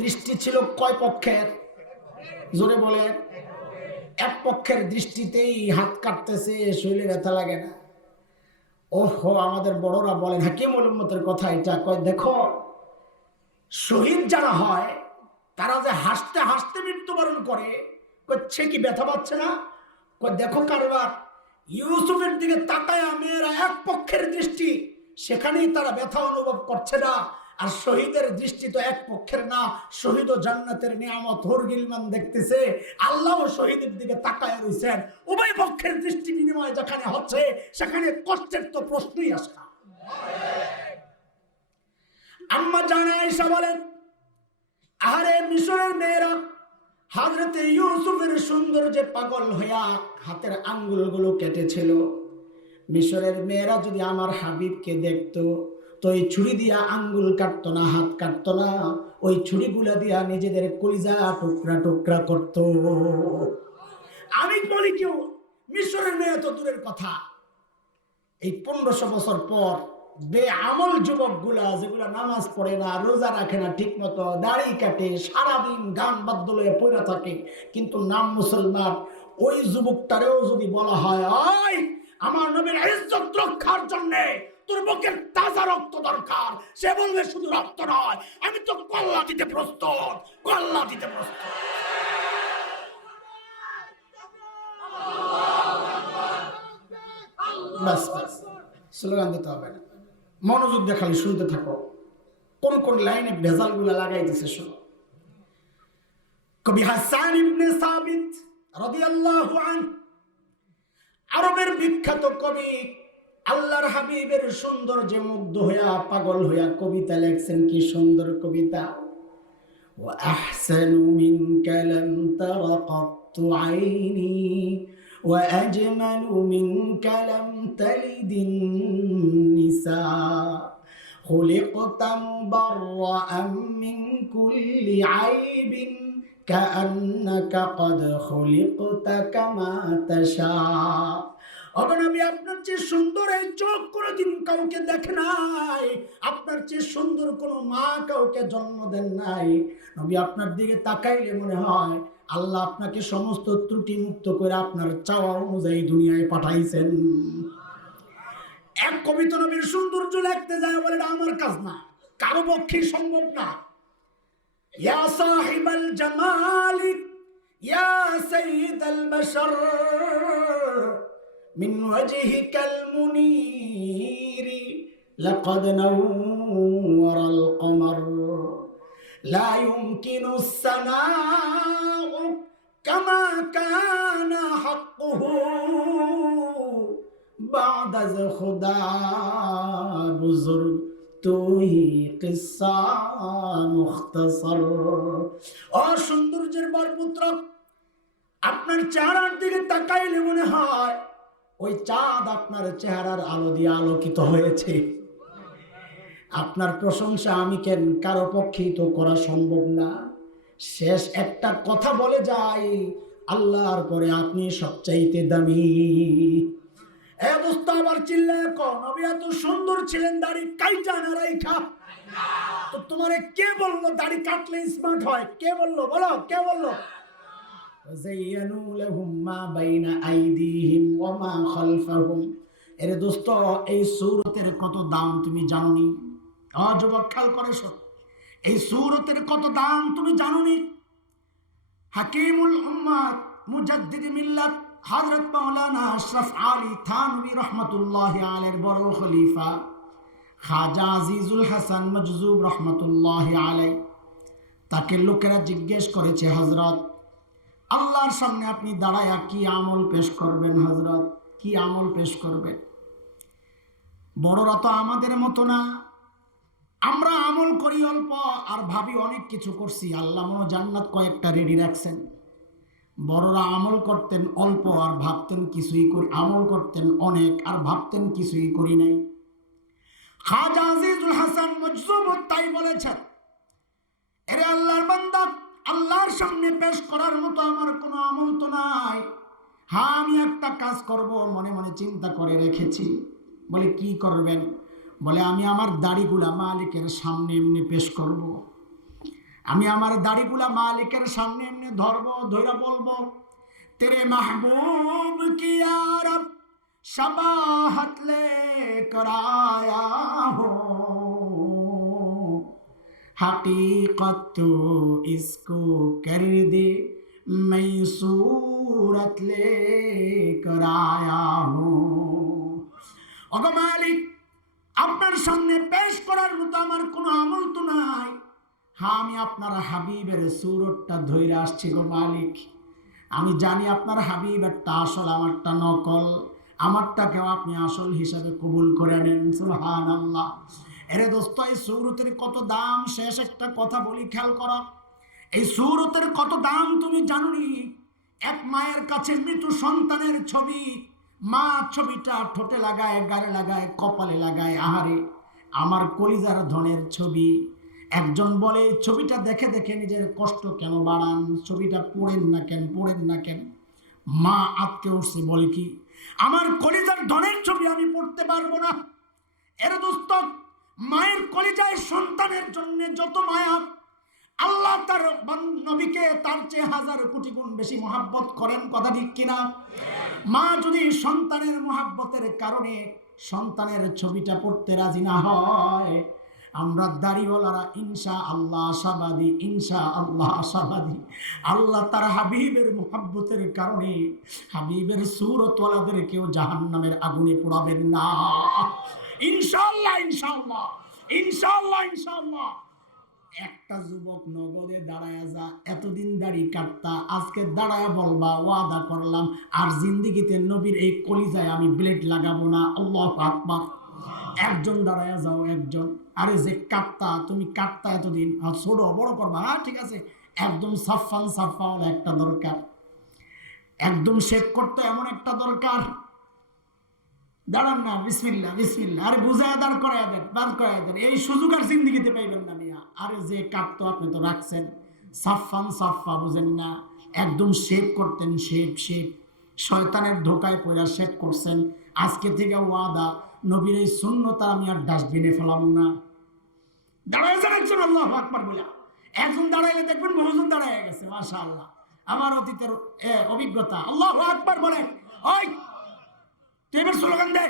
দৃষ্টি ছিল কয় পক্ষের? জোরে বলেন। এক পক্ষের দৃষ্টিতেই হাত কাটতেছে, শরীরে ব্যথা লাগে না। ওহো, আমাদের বড়রা বলেন, হাকিমুল উম্মতের কথা এটা, কয় দেখো শহীদ যারা হয় তারা যে হাসতে হাসতে মৃত্যুবরণ করে, সে কি ব্যথা পাচ্ছে না? দেখো কারবার, ইউসুফের দিকে তাকায় মেয়েরা এক পক্ষের দৃষ্টি, সেখানেই তারা ব্যথা অনুভব করছে না। আর শহীদের দৃষ্টি তো এক পক্ষের না, শহীদ ও জান্নাতের নিয়ামত হরগিলমান দেখতেছে, আল্লাহ শহীদের দিকে তাকায় রয়েছেন। উভয় পক্ষের দৃষ্টি বিনিময় যেখানে হচ্ছে সেখানে কষ্টের তো প্রশ্নই আসে না। আম্মা জান আয়েশা বলেন, আরে মিশরের মেয়েরা হযরতে ইউসুফের সৌন্দর্যে পাগল হইয়া হাতের আঙ্গুলগুলো কেটেছিল। মিশরের মেয়েরা যদি আমার হাবিবকে দেখতো তো এই ছুরি দিয়া আঙ্গুল কাটতো না, হাত কাটতো না, ওই ছুরিগুলা দিয়া নিজেদের কলিজা টুকরা টুকরা করতো। আমি বলি কেউ মিশরের মেয়ে তো দূরের কথা, এই 1500 বছর পর বেআমল যুবক গুলা, যেগুলা নামাজ পড়ে না, রোজা রাখে না ঠিক মতো, দাড়ি কাটে, সারাদিন গান বাদ্য লয়ে পড়ে থাকে, কিন্তু নাম মুসলমান, ওই যুবকটারেও যদি বলা হয়, ওই আমার নবীর ইজ্জত রক্ষার জন্য তোর বুকের তাজা রক্ত দরকার, সে বলবে শুধু রক্ত নয়, আমি তো কল্লা দিতে প্রস্তুত, কল্লা দিতে প্রস্তুত। বাস বাস, স্লোগান দিতে হবে না, মনোযোগ দিয়ে খালি শুনতে থাকো। কোন কোন লাইনে ভেজাল গুলা লাগাইতেছে শোনো। কবি হাসান ইবনে সাবিত রাদিয়াল্লাহু আনহু, আরবের বিখ্যাত কবি, আল্লাহর হাবিবের সৌন্দর্যে মুগ্ধ হইয়া পাগল হইয়া কবিতা লেখছেন। কি সুন্দর কবিতা! ওয়া আহসানু মিনকা লাম তারা কাত্তু আইনি ওয়া আজমালু মিনকা লাম তালিদিন নিসা খুলিকতা মুবাররাআন মিন কুল্লি আইবিন কাআন্নাকা ক্বাদ খুলিকতা কামা তাশা। নবী, আপনার চেয়ে সুন্দর এই চোখ কোনোদিন কাউকে দেখে নাই, আপনার চেয়ে সুন্দর কোনো মা কাউকে জন্ম দেন নাই। নবী, আপনার দিকে তাকাইলে মনে হয় আল্লাহ আপনাকে সমস্ত ত্রুটি মুক্ত করে আপনার চাওয়া অনুযায়ী দুনিয়ায় পাঠাইছেন। এক কবিতা নবীর সৌন্দর্য লিখতে যায়, বলে আমার কাজ না, কারো পক্ষে সম্ভব না। ইয়া সাহিবাল জামালি ইয়া সাইয়্যিদাল বাশার من وجهك المنير لقد نور القمر لا يمكن الثناء كما كان حقه بعد خدا بزرگ تو ही किस्सा मुख्तसर। সৌন্দর্যের বরপুত্র, আপনার চেহারার দিকে তাকাইলে মনে হয় ওই চাঁদ আপনার চেহারার আলো দিয়ে আলোকিত হয়েছে। আপনার প্রশংসা আমি কেন, কারো পক্ষেই তো করা সম্ভব না। শেষ একটা কথা বলে যাই, আল্লাহর পরে আপনি সবচাইতে দামি। এ দোস্ত, আবার চিল্লায় কও, নবী এত সুন্দর ছিলেন, দাড়ি কাইটা না রাইখা। তো তোমারে কে বললো দাড়ি কাটলে স্মার্ট হয়? কে বললো? বলো, কে বললো? এর দোস্ত, এই সূরতের কত দাম তুমি জানোনি? যুবক, খেয়াল করেছো এই সূরতের কত দাম তুমি জানোনি? হাকিমুল উম্মাত মুজাদ্দিদ মিল্লাত হযরত মাওলানা আশরাফ আলী থানভী রাহমাতুল্লাহি আলাইহির বড় খলিফা খাজা আজিজুল হাসান মজজুব রহমতুল্লাহ আলাই, তাকে লোকেরা জিজ্ঞেস করেছে, হযরত আল্লাহর সামনে আপনি দাঁড়ায়া কি আমল পেশ করবেন? হযরত কি আমল পেশ করবেন? বড়রা তো আমাদের মতো না, আমরা আমল করি অল্প আর ভাবি অনেক কিছু করছি, আল্লাহ মনে জান্নাত কয়েকটা রেডি রাখছেন। বড়রা আমল করতেন অল্প আর ভাবতেন কিছুই করি, আমল করতেন অনেক আর ভাবতেন কিছুই করি নাই। খাজা আজিজুল হাসান মজজুব তাই বলেছেন, এরে আল্লাহর বান্দা, আল্লাহর সামনে পেশ করার মতো আমার কোনো আমল তো নাই। হ্যাঁ, আমি একটা কাজ করব মনে মনে চিন্তা করে রেখেছি। বলে কি করবেন? বলে আমি আমার দাড়িগুলা মালিকের সামনে এমনি পেশ করব। আমি আমার দাড়িগুলা মালিকের সামনে এমনি ধরবো, ধইরা বলবো, তেরে মাহবুব কি রব शबाहत लेकर आया हो, हकीकत तो इसको कर दे, मैं सूरत लेकर आया हूँ। ওগো মালিক, আপনার সামনে পেশ করার মতো আমার কোনো আমল তো নাই। হ্যাঁ, আমি আপনার হাবিবের সূরতটা ধইরা আসছি গো মালিক। আমি জানি আপনার হাবিবেরটা আসল, আমারটা নকল। আমারটাকেও আপনি আসল হিসাবে কবুল করে নেন। সুবহানাল্লাহ। এরে দোস্ত, এই সূরতের কত দাম, শেষ একটা কথা বলি, খেয়াল করো। এই সূরতের কত দাম তুমি জানোনি? এক মায়ের কাছে মৃত সন্তানের ছবি, মা ছবিটা ঠোঁটে লাগায়, গালে লাগায়, কপালে লাগায়, আহারে আমার কলিজার ধনের ছবি। একজন বলে, ছবিটা দেখে দেখে নিজের কষ্ট কেন বাড়ান, ছবিটা পড়েন না কেন, পড়েন না কেন? মা আটকে উঠছে, বলে কি, আমার কলিজার ধনের ছবি আমি পড়তে পারবো না। এর দোস্ত, মায়ের কলিজায় সন্তানের জন্য যত মায়া, আল্লাহ তার নবীকে তার চেয়ে হাজার কোটি গুণ বেশি মহাব্বত করেন। কথা ঠিক কিনা? মা যদি সন্তানের মহাব্বতের কারণে সন্তানের ছবিটা পড়তে রাজি না হয়, আমরা দাড়িওয়ালারা ইনশা আল্লাহ আশাবাদী, ইনশা আল্লাহ আশাবাদী, আল্লাহ তার হাবিবের মুহাব্বতের কারণে হাবিবের সূরতওয়ালাদের কেউ জাহান্নামের আগুনে পোড়াবেন না। ইনশাআল্লাহ, ইনশাআল্লাহ, ইনশাআল্লাহ, ইনশাআল্লাহ। একটা যুবক নগদে দাঁড়ায়া যা, এতদিন দাড়ি কাটতা, আজকে দাঁড়ায়া বলবা, ওয়াদা করলাম আর জিন্দিগিতে নবীর এই কলিজায় আমি ব্লেড লাগাবো না। আল্লাহু আকবার। একজন দাঁড়ায়া যাও, একজন। আরে যে কাটতা, তুমি কাটতা এতদিন, ছোট বড় করবা, হ্যাঁ ঠিক আছে, একদম সাফান সাফাওয়ালা একটা দরকার, একদম শেভ করতে এমন একটা দরকার। দাঁড়ান না, বিসমিল্লাহ বিসমিল্লাহ, আরে বুঝায় দাঁড় করায় দেন, দাঁড় করায় দেন, এই সুযোগ আর জিন্দিগিতে পাইবেন না মিয়া। আরে যে কাটতো আপনি তো রাখছেন, সাফান সাফা বুঝেন না, একদম শেভ করতেন, শেভ শেভ, শয়তানের ধোকায় পড়া শেভ করছেন। আজকে থেকে ওয়াদা, নবীর এই সুন্নতা আমি আর ডাস্টবিনে ফেলাবো না। দাঁড়ায় যান একজন, আল্লাহু আকবার বলে। একজন দাঁড়াইলে দেখবেন বহুজন দাঁড়ায় গেছে, মাশাআল্লাহ। আমার অতীতের অভিজ্ঞতা। আল্লাহু আকবার বলে। ওই তুই এবার স্লোগান দে,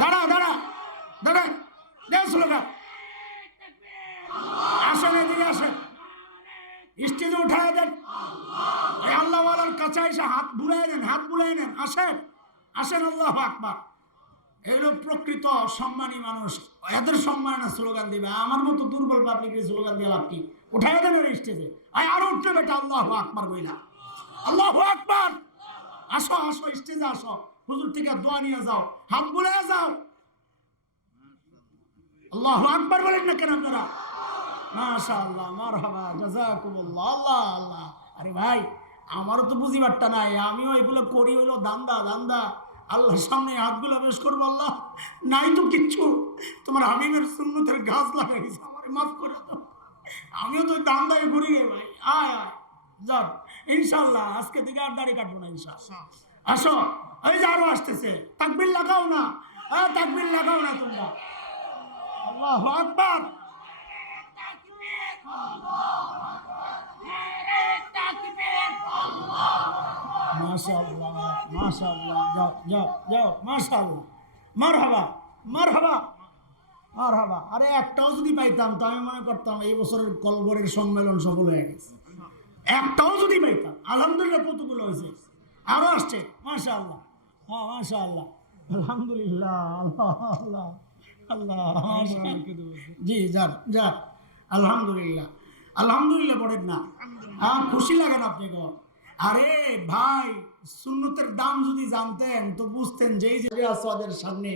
দাঁড়া দাঁড়া দাঁড়া, দে স্লোগান। আসেন, এদিকে আসেন, স্টেজে উঠায় দেন। আল্লাহওয়ালার কাছে এসে হাত বুলাই নেন, হাত বুলাই নেন। আসেন আসেন, আল্লাহু আকবার। এগুলো প্রকৃত সম্মানী মানুষ, এদের সম্মানে স্লোগান দিবে। আমার মতো দুর্বল পাবলিকের স্লোগান দিয়ে লাভ কি? উঠায় দেন ওর স্টেজে। আরো উঠবে বেটা, আল্লাহু আকবার বইলা। আল্লাহু আকবার। আসো আসো, স্টেজে আসো, হুজুর থেকে দোয়া নিয়ে যাও, হাত বুলাই যাও। আল্লাহু আকবার বলেন না কেন আপনারা? মাশাআল্লাহ, মারহাবা, জাযাকুমুল্লাহ। আল্লাহ আল্লাহ। আরে ভাই, আমারও তো বুঝিবারটা নাই, আমিও এগুলো করি, হলো দান্দা দান্দা। আল্লাহর সামনে হাতগুলো বেশ করবো, আল্লাহ নাই তো কিচ্ছু, তোমার হাবিবের সুন্নতের গাছ লাগাইছে, আমারে মাফ করে দাও। আমিও তো দান্দায় ঘুরি রে ভাই। আয় আয় যাক, ইনশাআল্লাহ আজকে থেকে আর দাড়ি কাটবো না, ইনশাআল্লাহ। আসো, এই যে আরো আসতেছে, তাকবীর লাগাও না, তাকবীর লাগাও না তোমরা। আল্লাহু আকবার। মাশাআল্লাহ মাশাআল্লাহ, যাও যাও যাও, মাশাআল্লাহ, মারহাবা মারহাবা মারহাবা। আরে একটাও যদি পাইতাম তো আমি মনে করতাম এই বছরের কলবরের সম্মেলন সফল হয়ে গেছে। একটাও যদি পাইতাম। আলহামদুলিল্লাহ কতগুলো হয়েছে, আরো আসছে। মাশাআল্লাহ, হ্যাঁ মাশাআল্লাহ, আলহামদুলিল্লাহ, আল্লাহ আল্লাহ আল্লাহ। জি যান যান, আলহামদুলিল্লাহ আলহামদুলিল্লাহ পড়েন না, খুশি লাগেন আপনি গো। আরে ভাই, সুন্নতের দাম যদি জানতেন তো বুঝতেন যে এই যে আসওয়াদের সামনে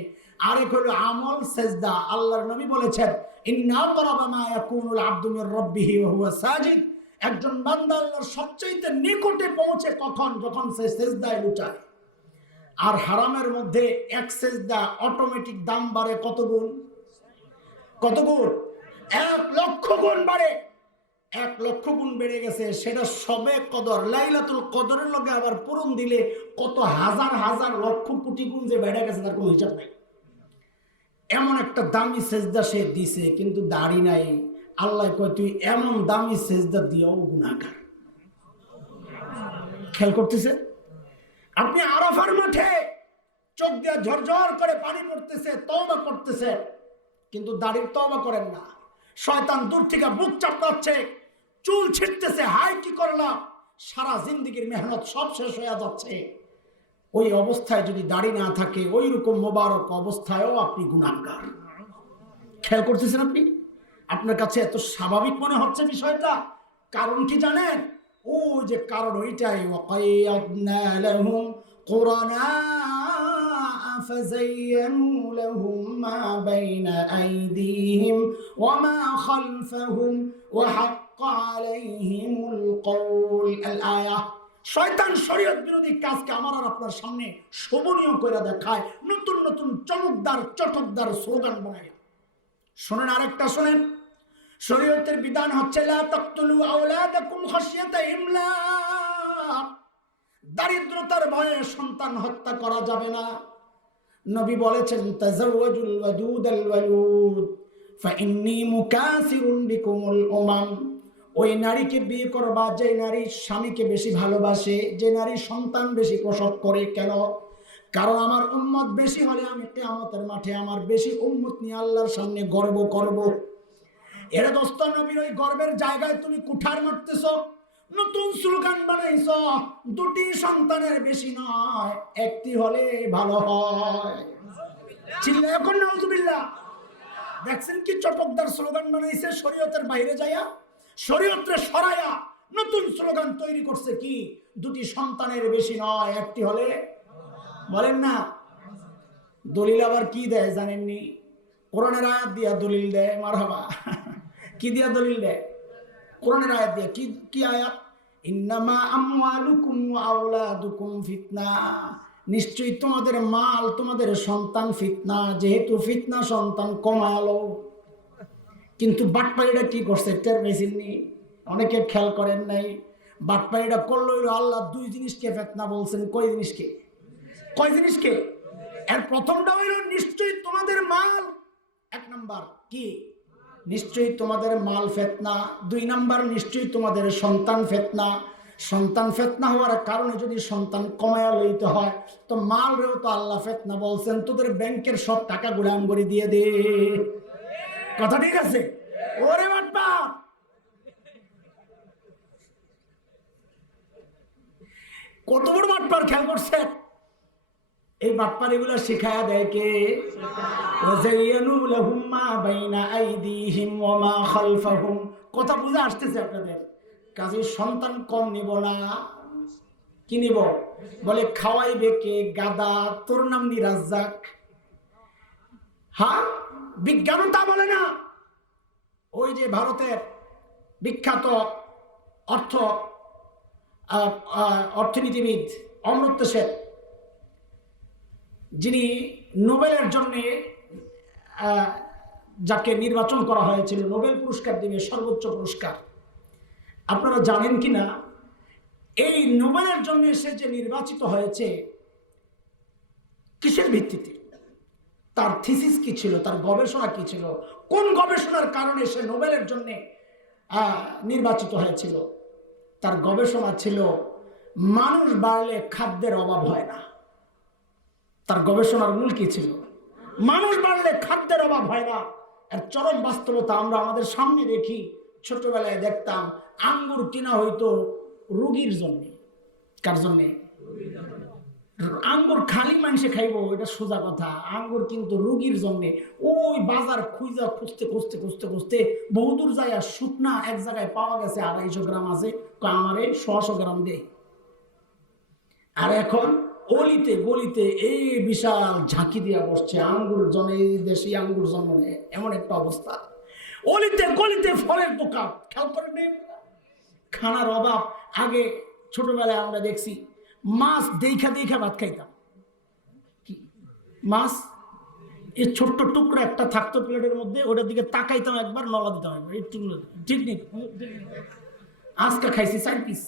আরেক হলো আমল সেজদা। আল্লাহর নবী বলেছেন, ইন্না ক্বারাবা মা ইয়াকুনুল আবদু মির রাব্বিহি ওয়া হুয়া সাজিদ। একজন বান্দা আল্লাহর সবচেয়ে নিকটে পৌঁছে কখন? যখন সে সেজদায় লুটায়। আর হারামের মধ্যে এক সেজদা অটোমেটিক দাম বাড়ে কত গুণ? কত গুণ? 1,00,000 গুণ বাড়ে। 1,00,000 গুণ বেড়ে গেছে। সেটা সবে কদর, লাইলাতুল কদরের লগে আবার পূরণ দিলে কত হাজার হাজার লক্ষ কোটি গুণ যে বেড়ে গেছে তার কোনো হিসাব নাই। এমন একটা দামি সেজদা সে দিছে, কিন্তু দাড়ি নাই। আল্লাহ কয়, তুই এমন দামি সেজদা দিয়েও গুনাহগার। খেয়াল করতেছে? আপনি আরাফার মাঠে চোখ দিয়ে ঝরঝর করে পানি পড়তেছে, তওবা করতেছে, কিন্তু দাড়ির তওবা করেন না। শয়তান দূর থেকে বুক চাপড়াচ্ছে, চুল ছিটতেছে, হাই কি করলাম, সারা জিন্দেগির মেহনত সব শেষ হয়ে যাচ্ছে। ওই অবস্থায় যদি দাড়ি না থাকে, ওই রকম মোবারক অবস্থায়ও আপনি গুনাহগার। খেয়াল করতেছেন? আপনি, আপনার কাছে এত স্বাভাবিক মনে হচ্ছে বিষয়টা, কারণ কি জানেন? ও যে কারণ ওইটাই, ওয়াকাইয়াদনা লাহুম কুরানা ফাযায়্যানু লাহুম মা বাইনা আইদিহিম ওয়া মা খালফাহুম ওয়া হাক্কা আলাইহিমুল কওল। আল আয়া। শয়তান শরীয়ত বিরোধী কাজকে আমার আর আপনার সামনে শোভনীয় করে দেখায়, নতুন নতুন চমকদার চটকদার স্লোগান বানায়। শোনেন, আরেকটা শোনেন, শরীয়তের বিধান হচ্ছে লা তাকতুলু আওলাদাকুম খাশিয়াতা ইমলাক। দারিদ্রতার ভয়ে সন্তান হত্যা করা যাবে না। নবী বলেছেন, তাজাওয়াজুল ওয়াদুদাল ওয়ালুদ ফাইন্নী মুকাসিরুন বিকুমুল উমাম। ওই নারীকে বিয়ে করবা যে নারী স্বামীকে বেশি ভালোবাসে, যে নারী সন্তান বেশি প্রসব করে। কেন? কারণ আমার উম্মত বেশি হলে আমি কিয়ামতের মাঠে আমার বেশি উম্মত নিয়ে আল্লাহর সামনে গর্ব করব। এরা দোস্ত, নবীর ওই গর্বের জায়গায় তুমি কুঠার মারতেছ, নতুন স্লোগান বানাইছ, দুটি সন্তানের বেশি নয়, একটি হলে ভালো হয়। চিল্লায় এখন নাউজুবিল্লাহ। দেখছেন কি চটকদার স্লোগান বানাইছে শরীয়তের বাইরে যায়া, শরীয়তরে সরায়া নতুন স্লোগান তৈরি করছে। কি? দুটি সন্তানের বেশি নয়, একটি হলে। বলেন না? দলিল আবার কি দেয় জানেননি? কোরআনের আয়াত দিয়া দলিল দেয়। মারহাবা। কি দিয়া দলিল দেয়? কোরআনের আয়াত দিয়া। কি কি আয়াত? ইন্নামা আমওয়ালুকুম ওয়া আওলাদুকুম ফিতনা। নিশ্চয়ই তোমাদের মাল, তোমাদের সন্তান ফিতনা। যেহেতু ফিতনা, সন্তান কমালো। কিন্তু বাটপাড়িটা কি করছে টের পেয়েছেননি? অনেকে খেয়াল করেন নাই। বাটপাড়িটা করলো আল্লাহ দুই জিনিসকে ফিতনা বলছেন। কয় জিনিসকে? কয় জিনিসকে? এর প্রথমটা হইল নিশ্চয়ই তোমাদের মাল। এক নাম্বার কি? নিশ্চয়ই তোমাদের মাল ফিতনা। দুই নাম্বার নিশ্চয়ই তোমাদের সন্তান ফিতনা। সন্তান ফিতনা হওয়ার কারণে যদি সন্তান কমায়া লইতে হয় তো মালরেও তো আল্লাহ ফিতনা বলছেন, তোদের ব্যাংকের সব টাকা গুলাম করে দিয়ে দে। কথা ঠিক আছে? ওরে বাটপা, কত বড় বাটপার! খেয়াল করছে? এই বাটপার এগুলো শিখায়া দেয় কে? ওয়াযায়্যানু লাহুম মা বাইনা আইদিহিম ওয়া মা খালফাহুম। কথা বুঝে আসতেছে আপনাদের? কাজে সন্তান কম নিব না। কি নিব? বলে খাওয়াইবে কে? গাদা। তোর নাম নি রাজ্জাক? হ্যাঁ, বিজ্ঞান তা বলে না। ওই যে ভারতের বিখ্যাত অর্থনীতিবিদ অমর্ত্য সেন, যিনি নোবেলের জন্য যাকে নির্বাচন করা হয়েছিল, নোবেল পুরস্কার দিবে, সর্বোচ্চ পুরস্কার। আপনারা জানেন কিনা এই নোবেলের জন্য সে যে নির্বাচিত হয়েছে কিসের ভিত্তিতে? তার থিসিস কি ছিল? তার গবেষণা কি ছিল? কোন গবেষণার কারণে সে নোবেলের জন্য নির্বাচিত হয়েছিল? তার গবেষণা ছিল মানুষ বাড়লে খাদ্যের অভাব হয় না। তার গবেষণার মূল কি ছিল? মানুষ বাড়লে খাদ্যের অভাব হয় না। আর চরম বাস্তবতা আমরা আমাদের সামনে দেখি। ছোটবেলায় দেখতাম আঙ্গুর কিনা হইতো রোগীর জন্য। কার জন্যে? আঙ্গুর খালি মানুষে খাইবো এটা সোজা কথা, আঙ্গুর কিন্তু রোগীর জন্য। ওই বাজার খুঁজা খুঁজতে খুঁজতে খুঁজতে খুঁজতে বহুদূর যায়, শুকনা এক জায়গায় পাওয়া গেছে 250 গ্রাম আছে, আমারে 100 গ্রাম দেয়। আর এখন অলিতে গলিতে এই বিশাল ঝাঁকি দিয়া বসছে আঙ্গুর জনে, দেশি আঙ্গুর জন্মে, এমন একটা অবস্থা। অলিতে গলিতে ফলের দোকান, খেয়াল করে নেই খানার অভাব। আগে ছোটবেলায় আমরা দেখছি মাছ দেখা দেখা ভাত খাইতাম। কি মাছ? এই ছোট্ট টুকরো একটা থাকতো প্লেটের মধ্যে, ওটার দিকে তাকাইতাম একবার, নলা দিতাম একবার, একটু ঠিক নেই। আজকে খাইছি 4 পিস।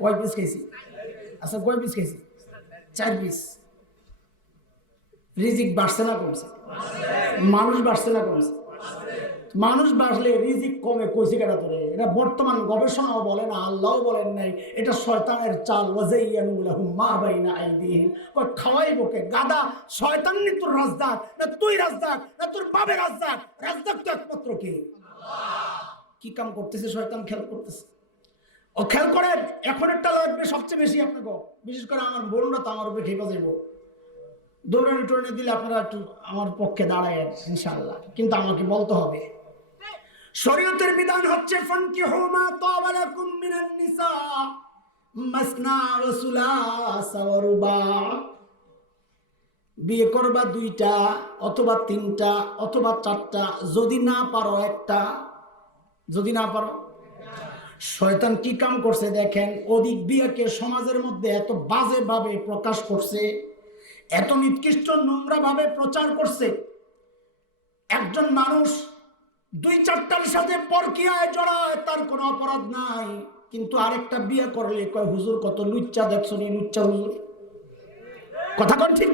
কয় পিস খাইছি? আচ্ছা কয় পিস খাইছি? 4 পিস। রিজিক বাড়ছে না কমছে? মানুষ বাড়ছে না কমছে? মানুষ বাড়লে রিজিক কমে কইছে কেটা তোরে? এটা বর্তমান গবেষণাও বলে না, আল্লাহও বলেন নাই, এটা শয়তানের চাল। ওয়াজাইয়ানুলাহুম মা বাইনা আইদিহিম। কই খাওয়াইবো কে? গাদা শয়তান নি তোর রাজদাক, না তুই রাজদাক, না তোর বাবার রাজদাক? রাজদাক তো একমাত্র কে? আল্লাহ। কি কাম করতেছে শয়তান? খেয়াল করতেছে। ও খেয়াল করেন, এখন একটা লাগবে সবচেয়ে বেশি আপনাকে, বিশেষ করে আমার বোনরা তো আমার উপরে খেপে যাবো। দৌড়ানি টোড়ানি দিলে আপনারা একটু আমার পক্ষে দাঁড়ায় ইনশাআল্লাহ, কিন্তু আমাকে বলতে হবে। শরীয়তের বিধান হচ্ছে ফানকিহু মা তাবা লাকুম মিনান নিসা মাসনা ওয়া সুলাসা ওয়া রুবা। বিয়ে করবা 2টা অথবা 3টা অথবা 4টা, যদি না পারো একটা, যদি না পারো। শয়তান কি কাম করছে দেখেন, অধিক বিয়েকে সমাজের মধ্যে এত বাজে ভাবে প্রকাশ করছে, এত নিকৃষ্ট নোংরা ভাবে প্রচার করছে। একজন মানুষ 2-4টার সাথে পরকীয়ায় জড়ায়, তার কোনো অপরাধ নাই, কিন্তু আরেকটা বিয়ে করলে কয় হুজুর কত লুচ্চা দেখছো নি, লুচ্চা হুজুর। কথা কোন ঠিক?